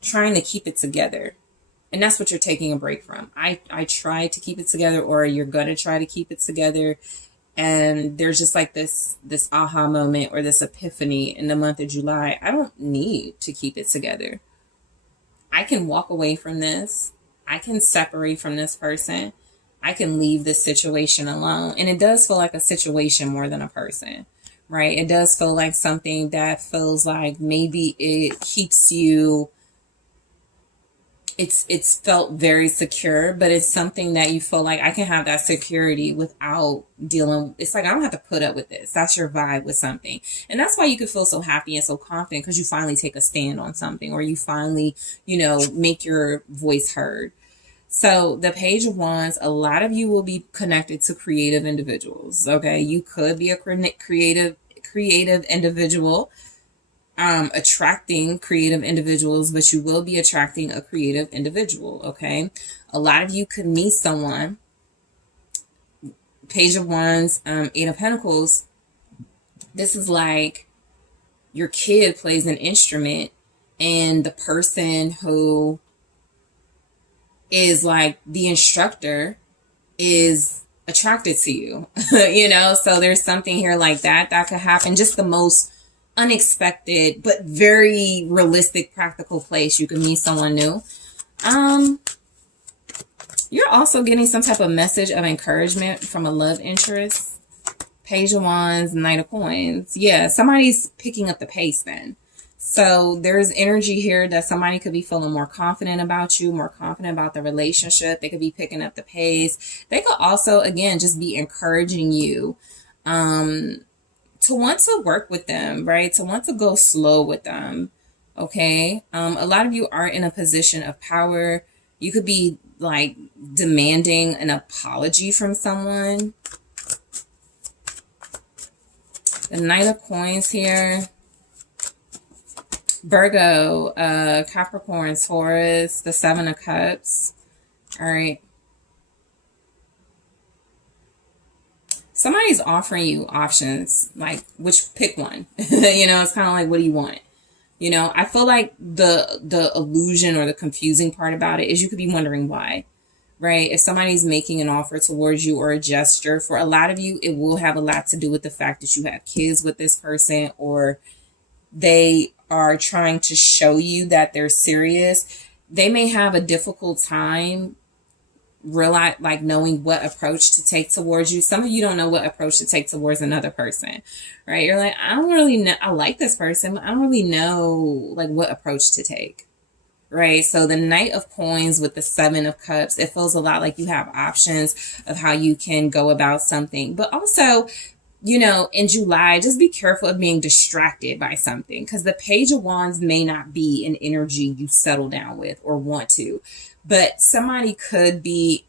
trying to keep it together. And that's what you're taking a break from. I tried to keep it together, or you're going to try to keep it together. And there's just like this aha moment or this epiphany in the month of July. I don't need to keep it together. I can walk away from this. I can separate from this person. I can leave this situation alone. And it does feel like a situation more than a person, right? It does feel like something that feels like maybe it keeps you, it's felt very secure, but it's something that you feel like I can have that security without dealing. It's like, I don't have to put up with this. That's your vibe with something. And that's why you could feel so happy and so confident, because you finally take a stand on something, or you finally, make your voice heard. So the Page of Wands, a lot of you will be connected to creative individuals. Okay. You could be a creative individual, attracting creative individuals, but you will be attracting a creative individual. Okay. A lot of you could meet someone. Page of Wands, Eight of Pentacles. This is like your kid plays an instrument, and the person who is like the instructor is attracted to you, so there's something here like that could happen. Just the most unexpected, but very realistic, practical place you can meet someone new. You're also getting some type of message of encouragement from a love interest. Page of Wands, Knight of Coins. Yeah, somebody's picking up the pace then. So there's energy here that somebody could be feeling more confident about you, more confident about the relationship. They could be picking up the pace. They could also, again, just be encouraging you to want to work with them, right? To want to go slow with them, okay? A lot of you are in a position of power. You could be like demanding an apology from someone. The Knight of Coins here. Virgo, Capricorn, Taurus, the Seven of Cups. All right. Somebody's offering you options, like pick one. It's kind of like, what do you want? I feel like the illusion or the confusing part about it is you could be wondering why, right? If somebody's making an offer towards you or a gesture, for a lot of you, it will have a lot to do with the fact that you have kids with this person, or they are trying to show you that they're serious. They may have a difficult time knowing what approach to take towards you. Some of you don't know what approach to take towards another person, right? You're like, I don't really know. I like this person, but I don't really know what approach to take, right? So the Knight of Coins with the Seven of Cups, it feels a lot like you have options of how you can go about something, but also, in July, just be careful of being distracted by something, because the Page of Wands may not be an energy you settle down with or want to, but somebody could be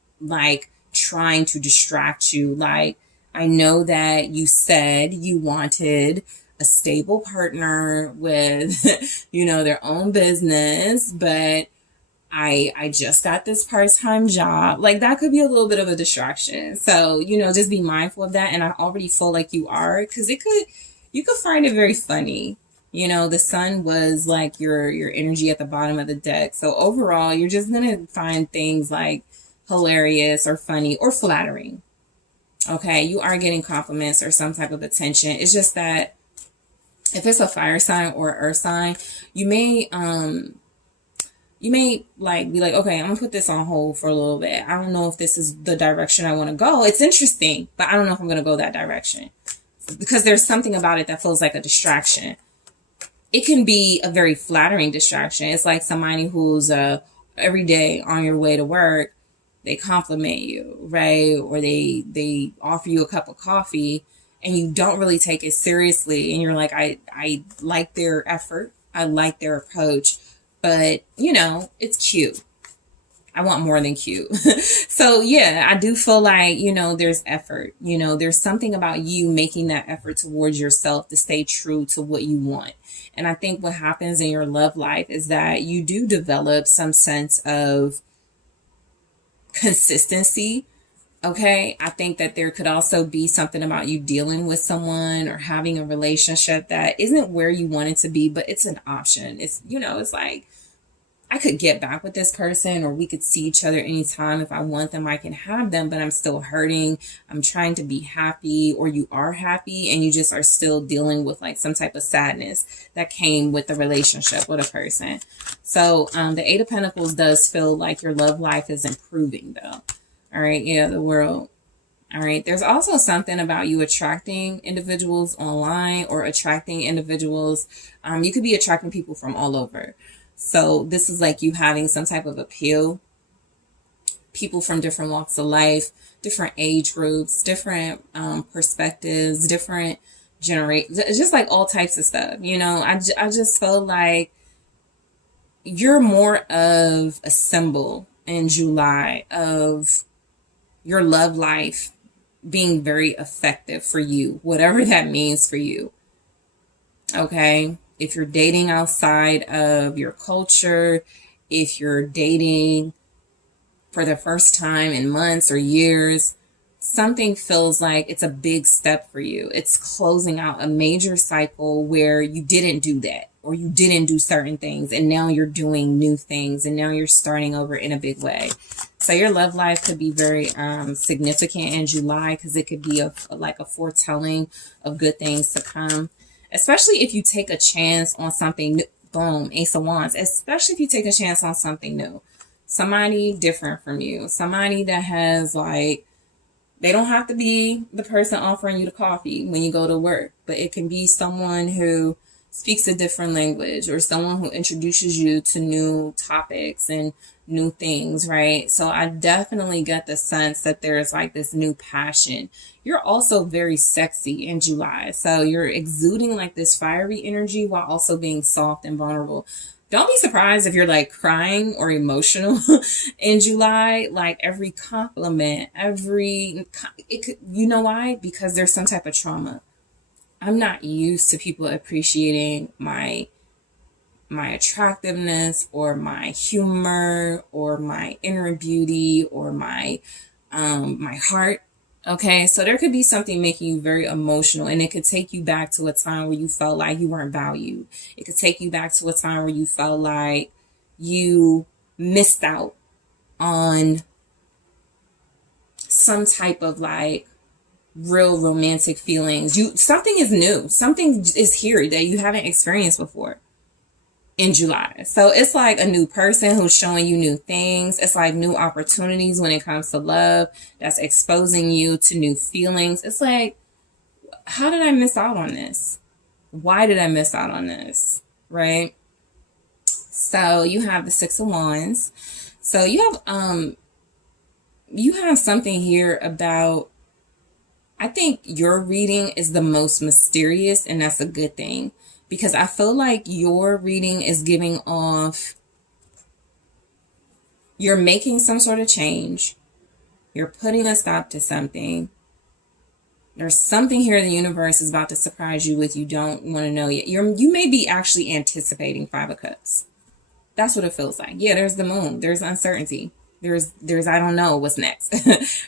trying to distract you. Like, I know that you said you wanted a stable partner with, their own business, but I just got this part-time job. That could be a little bit of a distraction. So, just be mindful of that. And I already feel like you are, because you could find it very funny, You know, the sun was like your energy at the bottom of the deck. So overall, you're just going to find things like hilarious or funny or flattering. Okay, you are getting compliments or some type of attention. It's just that if it's a fire sign or earth sign, you may like be like, okay, I'm gonna put this on hold for a little bit. I don't know if this is the direction I want to go. It's interesting, but I don't know if I'm gonna go that direction, because there's something about it that feels like a distraction. It can be a very flattering distraction. It's like somebody who's every day on your way to work, they compliment you, right? Or they offer you a cup of coffee and you don't really take it seriously. And you're like, I like their effort. I like their approach, but you know, it's cute. I want more than cute. So yeah, I do feel like, you know, there's effort, you know, there's something about you making that effort towards yourself to stay true to what you want. And I think what happens in your love life is that you do develop some sense of consistency. Okay. I think that there could also be something about you dealing with someone or having a relationship that isn't where you want it to be, but it's an option. It's, you know, it's like, I could get back with this person, or we could see each other anytime. If I want them, I can have them, but I'm still hurting. I'm trying to be happy, or you are happy and you just are still dealing with like some type of sadness that came with the relationship with a person. So the Eight of Pentacles does feel like your love life is improving though. All right. Yeah, the world. All right. There's also something about you attracting individuals online or attracting individuals. You could be attracting people from all over. So this is like you having some type of appeal. People from different walks of life, different age groups, different perspectives, different generations, just like all types of stuff. You know, I just feel like you're more of a symbol in July of your love life being very effective for you, whatever that means for you. Okay. If you're dating outside of your culture, if you're dating for the first time in months or years, something feels like it's a big step for you. It's closing out a major cycle where you didn't do that, or you didn't do certain things, and now you're doing new things, and now you're starting over in a big way. So your love life could be very significant in July, because it could be like a foretelling of good things to come. Especially if you take a chance on something new. Boom, Ace of Wands. Especially if you take a chance on something new. Somebody different from you. Somebody that has like, they don't have to be the person offering you the coffee when you go to work, but it can be someone who speaks a different language, or someone who introduces you to new topics and new things, right? So I definitely get the sense that there's like this new passion. You're also very sexy in July. So you're exuding like this fiery energy while also being soft and vulnerable. Don't be surprised if you're like crying or emotional in July. Like every compliment, you know why? Because there's some type of trauma. I'm not used to people appreciating my attractiveness, or my humor, or my inner beauty, or my heart. Okay, so there could be something making you very emotional, and it could take you back to a time where you felt like you weren't valued. It could take you back to a time where you felt like you missed out on some type of like real romantic feelings. Something is new. Something is here that you haven't experienced before in July. So it's like a new person who's showing you new things. It's like new opportunities when it comes to love that's exposing you to new feelings. It's like, how did I miss out on this? Why did I miss out on this? Right? So you have the Six of Wands. So you have something here about, I think your reading is the most mysterious, and that's a good thing. Because I feel like your reading is giving off, you're making some sort of change. You're putting a stop to something. There's something here the universe is about to surprise you with, you don't want to know yet. You may be actually anticipating Five of Cups. That's what it feels like. Yeah, there's the moon. There's uncertainty. There's I don't know what's next,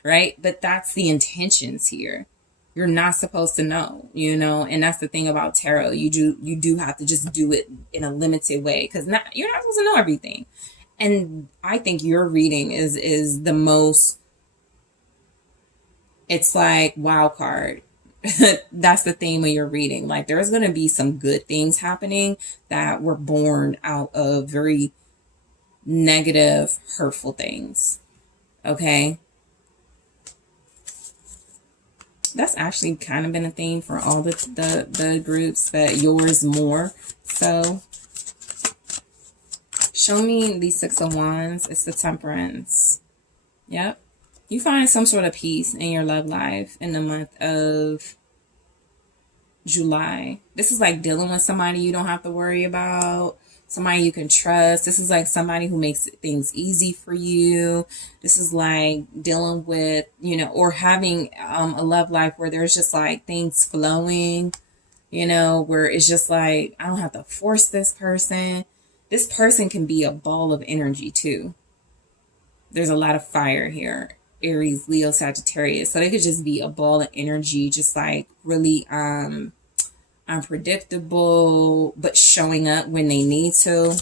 right? But that's the intentions here. you're not supposed to know, you know. And that's the thing about tarot. You do have to just do it in a limited way, because you're not supposed to know everything. And I think your reading is the most, it's like wild card. That's the theme of your reading. Like, there's going to be some good things happening that were born out of very negative, hurtful things. Okay. That's actually kind of been a theme for all the groups, but yours more so. Show me the Six of Wands. It's the Temperance. Yep. You find some sort of peace in your love life in the month of July. This is like dealing with somebody you don't have to worry about. Somebody you can trust. This is like somebody who makes things easy for you. This is like dealing with, you know, or having a love life where there's just like things flowing, you know, where it's just like, I don't have to force this person. This person can be a ball of energy too. There's a lot of fire here. Aries, Leo, Sagittarius. So they could just be a ball of energy, just like really unpredictable, but showing up when they need to.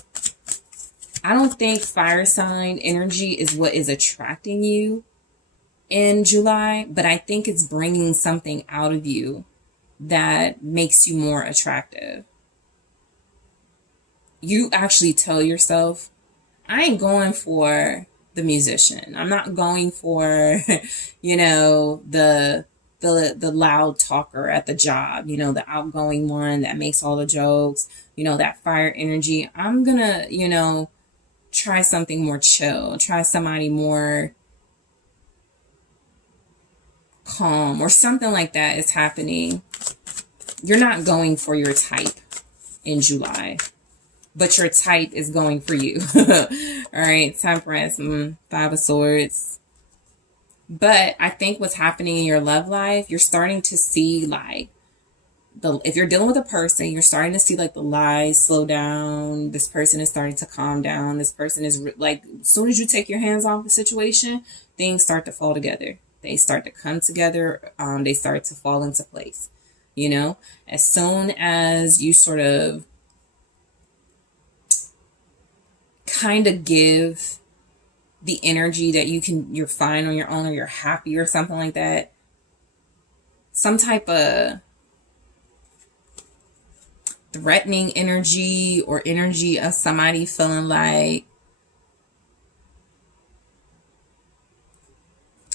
I don't think fire sign energy is what is attracting you in July, but I think it's bringing something out of you that makes you more attractive. You actually tell yourself, I ain't going for the musician. I'm not going for, you know, the loud talker at the job, you know, the outgoing one that makes all the jokes, you know, that fire energy. I'm gonna, you know, try something more chill, try somebody more calm or something like that is happening. You're not going for your type in July, but your type is going for you. All right, Temperance, Five of Swords. But I think what's happening in your love life, you're starting to see like if you're dealing with a person, you're starting to see like the lies slow down. This person is starting to calm down. This person is like, as soon as you take your hands off the situation, things start to fall together. They start to come together. They start to fall into place. You know, as soon as you sort of kind of give the energy that you're fine on your own, or you're happy or something like that, some type of threatening energy or energy of somebody feeling like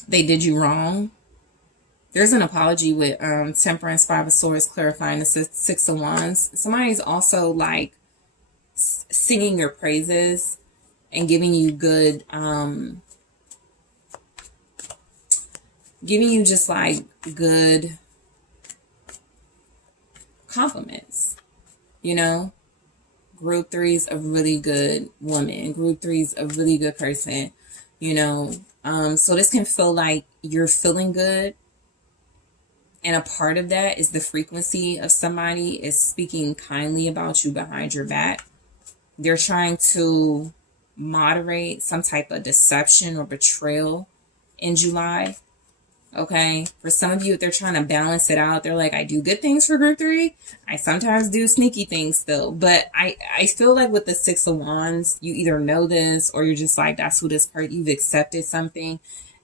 they did you wrong. There's an apology with Temperance, Five of Swords, clarifying the Six of Wands. Somebody's also like singing your praises and giving you good, giving you just like good compliments, you know. Group 3's a really good woman. Group 3's a really good person, you know. So this can feel like you're feeling good. And a part of that is the frequency of somebody is speaking kindly about you behind your back. They're trying to moderate some type of deception or betrayal in July. Okay. For some of you, if they're trying to balance it out, they're like, I do good things for group 3. I sometimes do sneaky things still. But I feel like with the Six of Wands, you either know this or you're just like, that's who this part, you've accepted something.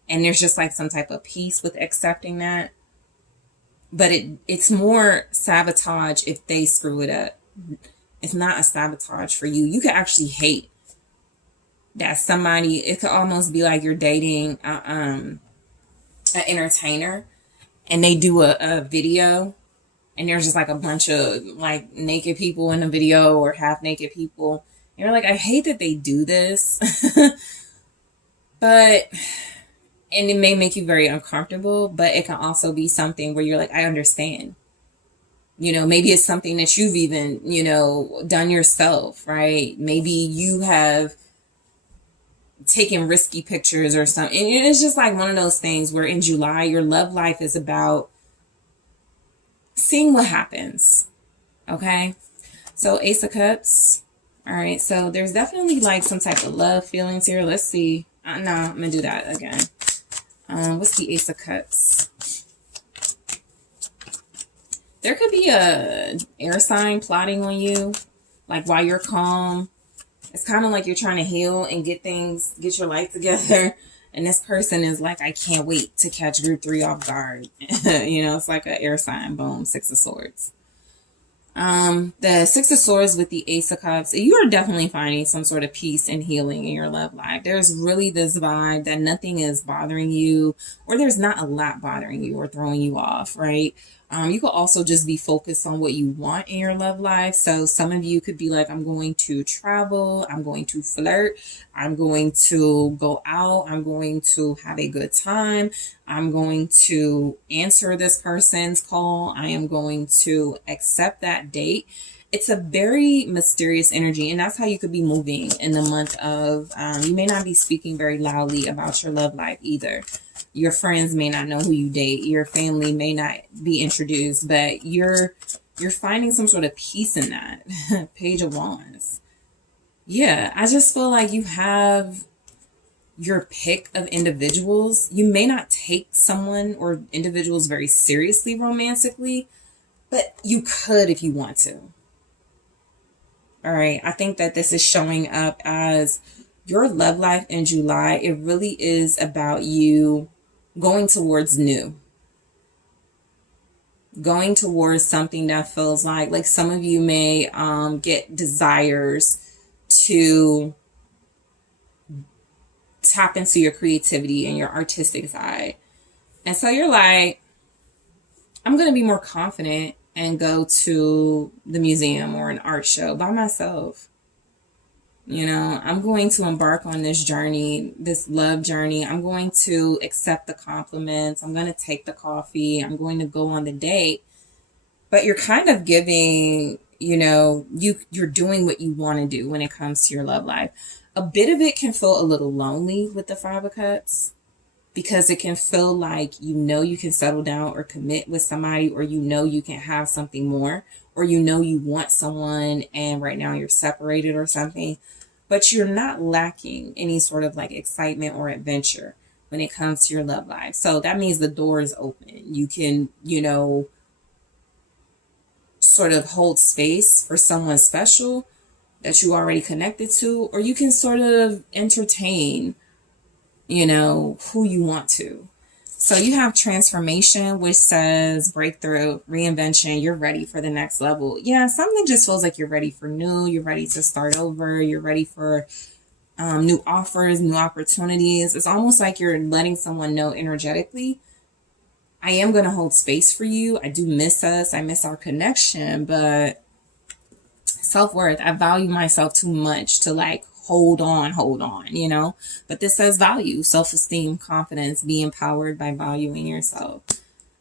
And there's just like some type of peace with accepting that. But it's more sabotage if they screw it up. It's not a sabotage for you. You could actually hate that somebody, it could almost be like you're dating an entertainer and they do a video and there's just like a bunch of like naked people in the video or half naked people. And you're like, I hate that they do this. But... and it may make you very uncomfortable, but it can also be something where you're like, I understand. You know, maybe it's something that you've even, you know, done yourself, right? Maybe you have taken risky pictures or something. And it's just like one of those things where in July, your love life is about seeing what happens. Okay? So Ace of Cups. All right. So there's definitely like some type of love feelings here. Let's see. No, I'm going to do that again. What's the Ace of Cups? There could be a air sign plotting on you, like while you're calm. It's kind of like you're trying to heal and get your life together. And this person is like, I can't wait to catch group 3 off guard. It's like an air sign. Boom, 6 of Swords. The 6 of Swords with the Ace of Cups, you are definitely finding some sort of peace and healing in your love life. There's really this vibe that nothing is bothering you, or there's not a lot bothering you or throwing you off, right? You could also just be focused on what you want in your love life. So some of you could be like, I'm going to travel, I'm going to flirt, I'm going to go out, I'm going to have a good time, I'm going to answer this person's call, I am going to accept that date. It's a very mysterious energy, and that's how you could be moving in the month of, you may not be speaking very loudly about your love life either. Your friends may not know who you date. Your family may not be introduced, but you're finding some sort of peace in that. Page of Wands. Yeah, I just feel like you have your pick of individuals. You may not take someone or individuals very seriously romantically, but you could if you want to. All right, I think that this is showing up as your love life in July. It really is about you going towards new. Going towards something that feels like some of you may get desires to tap into your creativity and your artistic side. And so you're like, I'm going to be more confident and go to the museum or an art show by myself. I'm going to embark on this journey, this love journey. I'm going to accept the compliments. I'm going to take the coffee. I'm going to go on the date. But you're kind of giving, you're doing what you want to do when it comes to your love life. A bit of it can feel a little lonely with the 5 of Cups, because it can feel like, you can settle down or commit with somebody, or you can have something more, or you want someone and right now you're separated or something. But you're not lacking any sort of excitement or adventure when it comes to your love life. So that means the door is open. You can, sort of hold space for someone special that you already connected to, or you can sort of entertain, who you want to. So you have transformation, which says breakthrough, reinvention. You're ready for the next level. Yeah, something just feels like you're ready for new. You're ready to start over. You're ready for new offers, new opportunities. It's almost like you're letting someone know energetically, I am going to hold space for you. I do miss us. I miss our connection, but self-worth, I value myself too much to hold on, but this says value, self-esteem, confidence, be empowered by valuing yourself.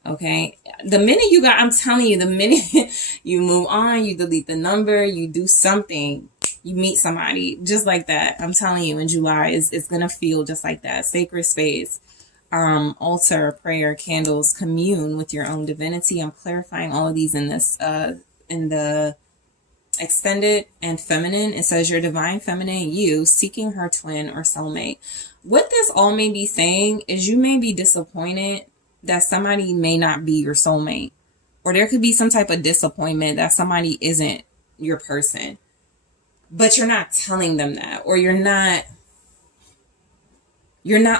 Okay. The minute I'm telling you, the minute you move on, you delete the number, you do something, you meet somebody just like that. I'm telling you, in July, it's going to feel just like that. Sacred space, altar, prayer, candles, commune with your own divinity. I'm clarifying all of these in this, in the extended and feminine. It says your divine feminine you seeking her twin or soulmate. What this all may be saying is you may be disappointed that somebody may not be your soulmate, or there could be some type of disappointment that somebody isn't your person, but you're not telling them that, or you're not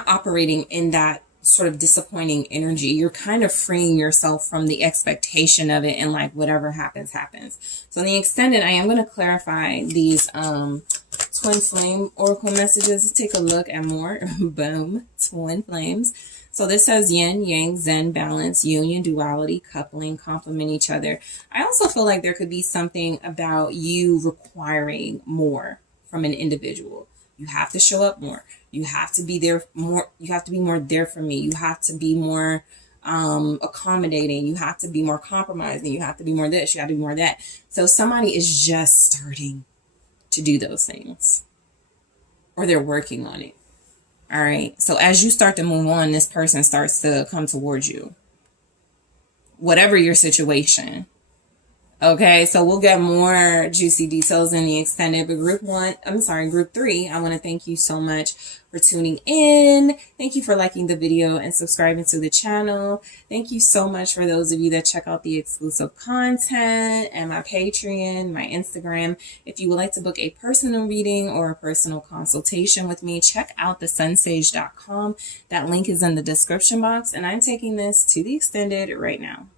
operating in that sort of disappointing energy. You're kind of freeing yourself from the expectation of it, and whatever happens. So in the extended, I am going to clarify these twin flame oracle messages. Let's take a look at more. Boom, twin flames. So this says yin, yang, zen, balance, union, duality, coupling, complement each other. I also feel like there could be something about you requiring more from an individual. You have to show up more. You have to be there more. You have to be more there for me. You have to be more accommodating. You have to be more compromising. You have to be more this. You have to be more that. So somebody is just starting to do those things, or they're working on it. All right. So as you start to move on, this person starts to come towards you. Whatever your situation, Okay, so we'll get more juicy details in the extended, but group 3, I want to thank you so much for tuning in. Thank you for liking the video and subscribing to the channel. Thank you so much for those of you that check out the exclusive content and my Patreon, my Instagram. If you would like to book a personal reading or a personal consultation with me, check out TheSunSage.com. That link is in the description box, and I'm taking this to the extended right now.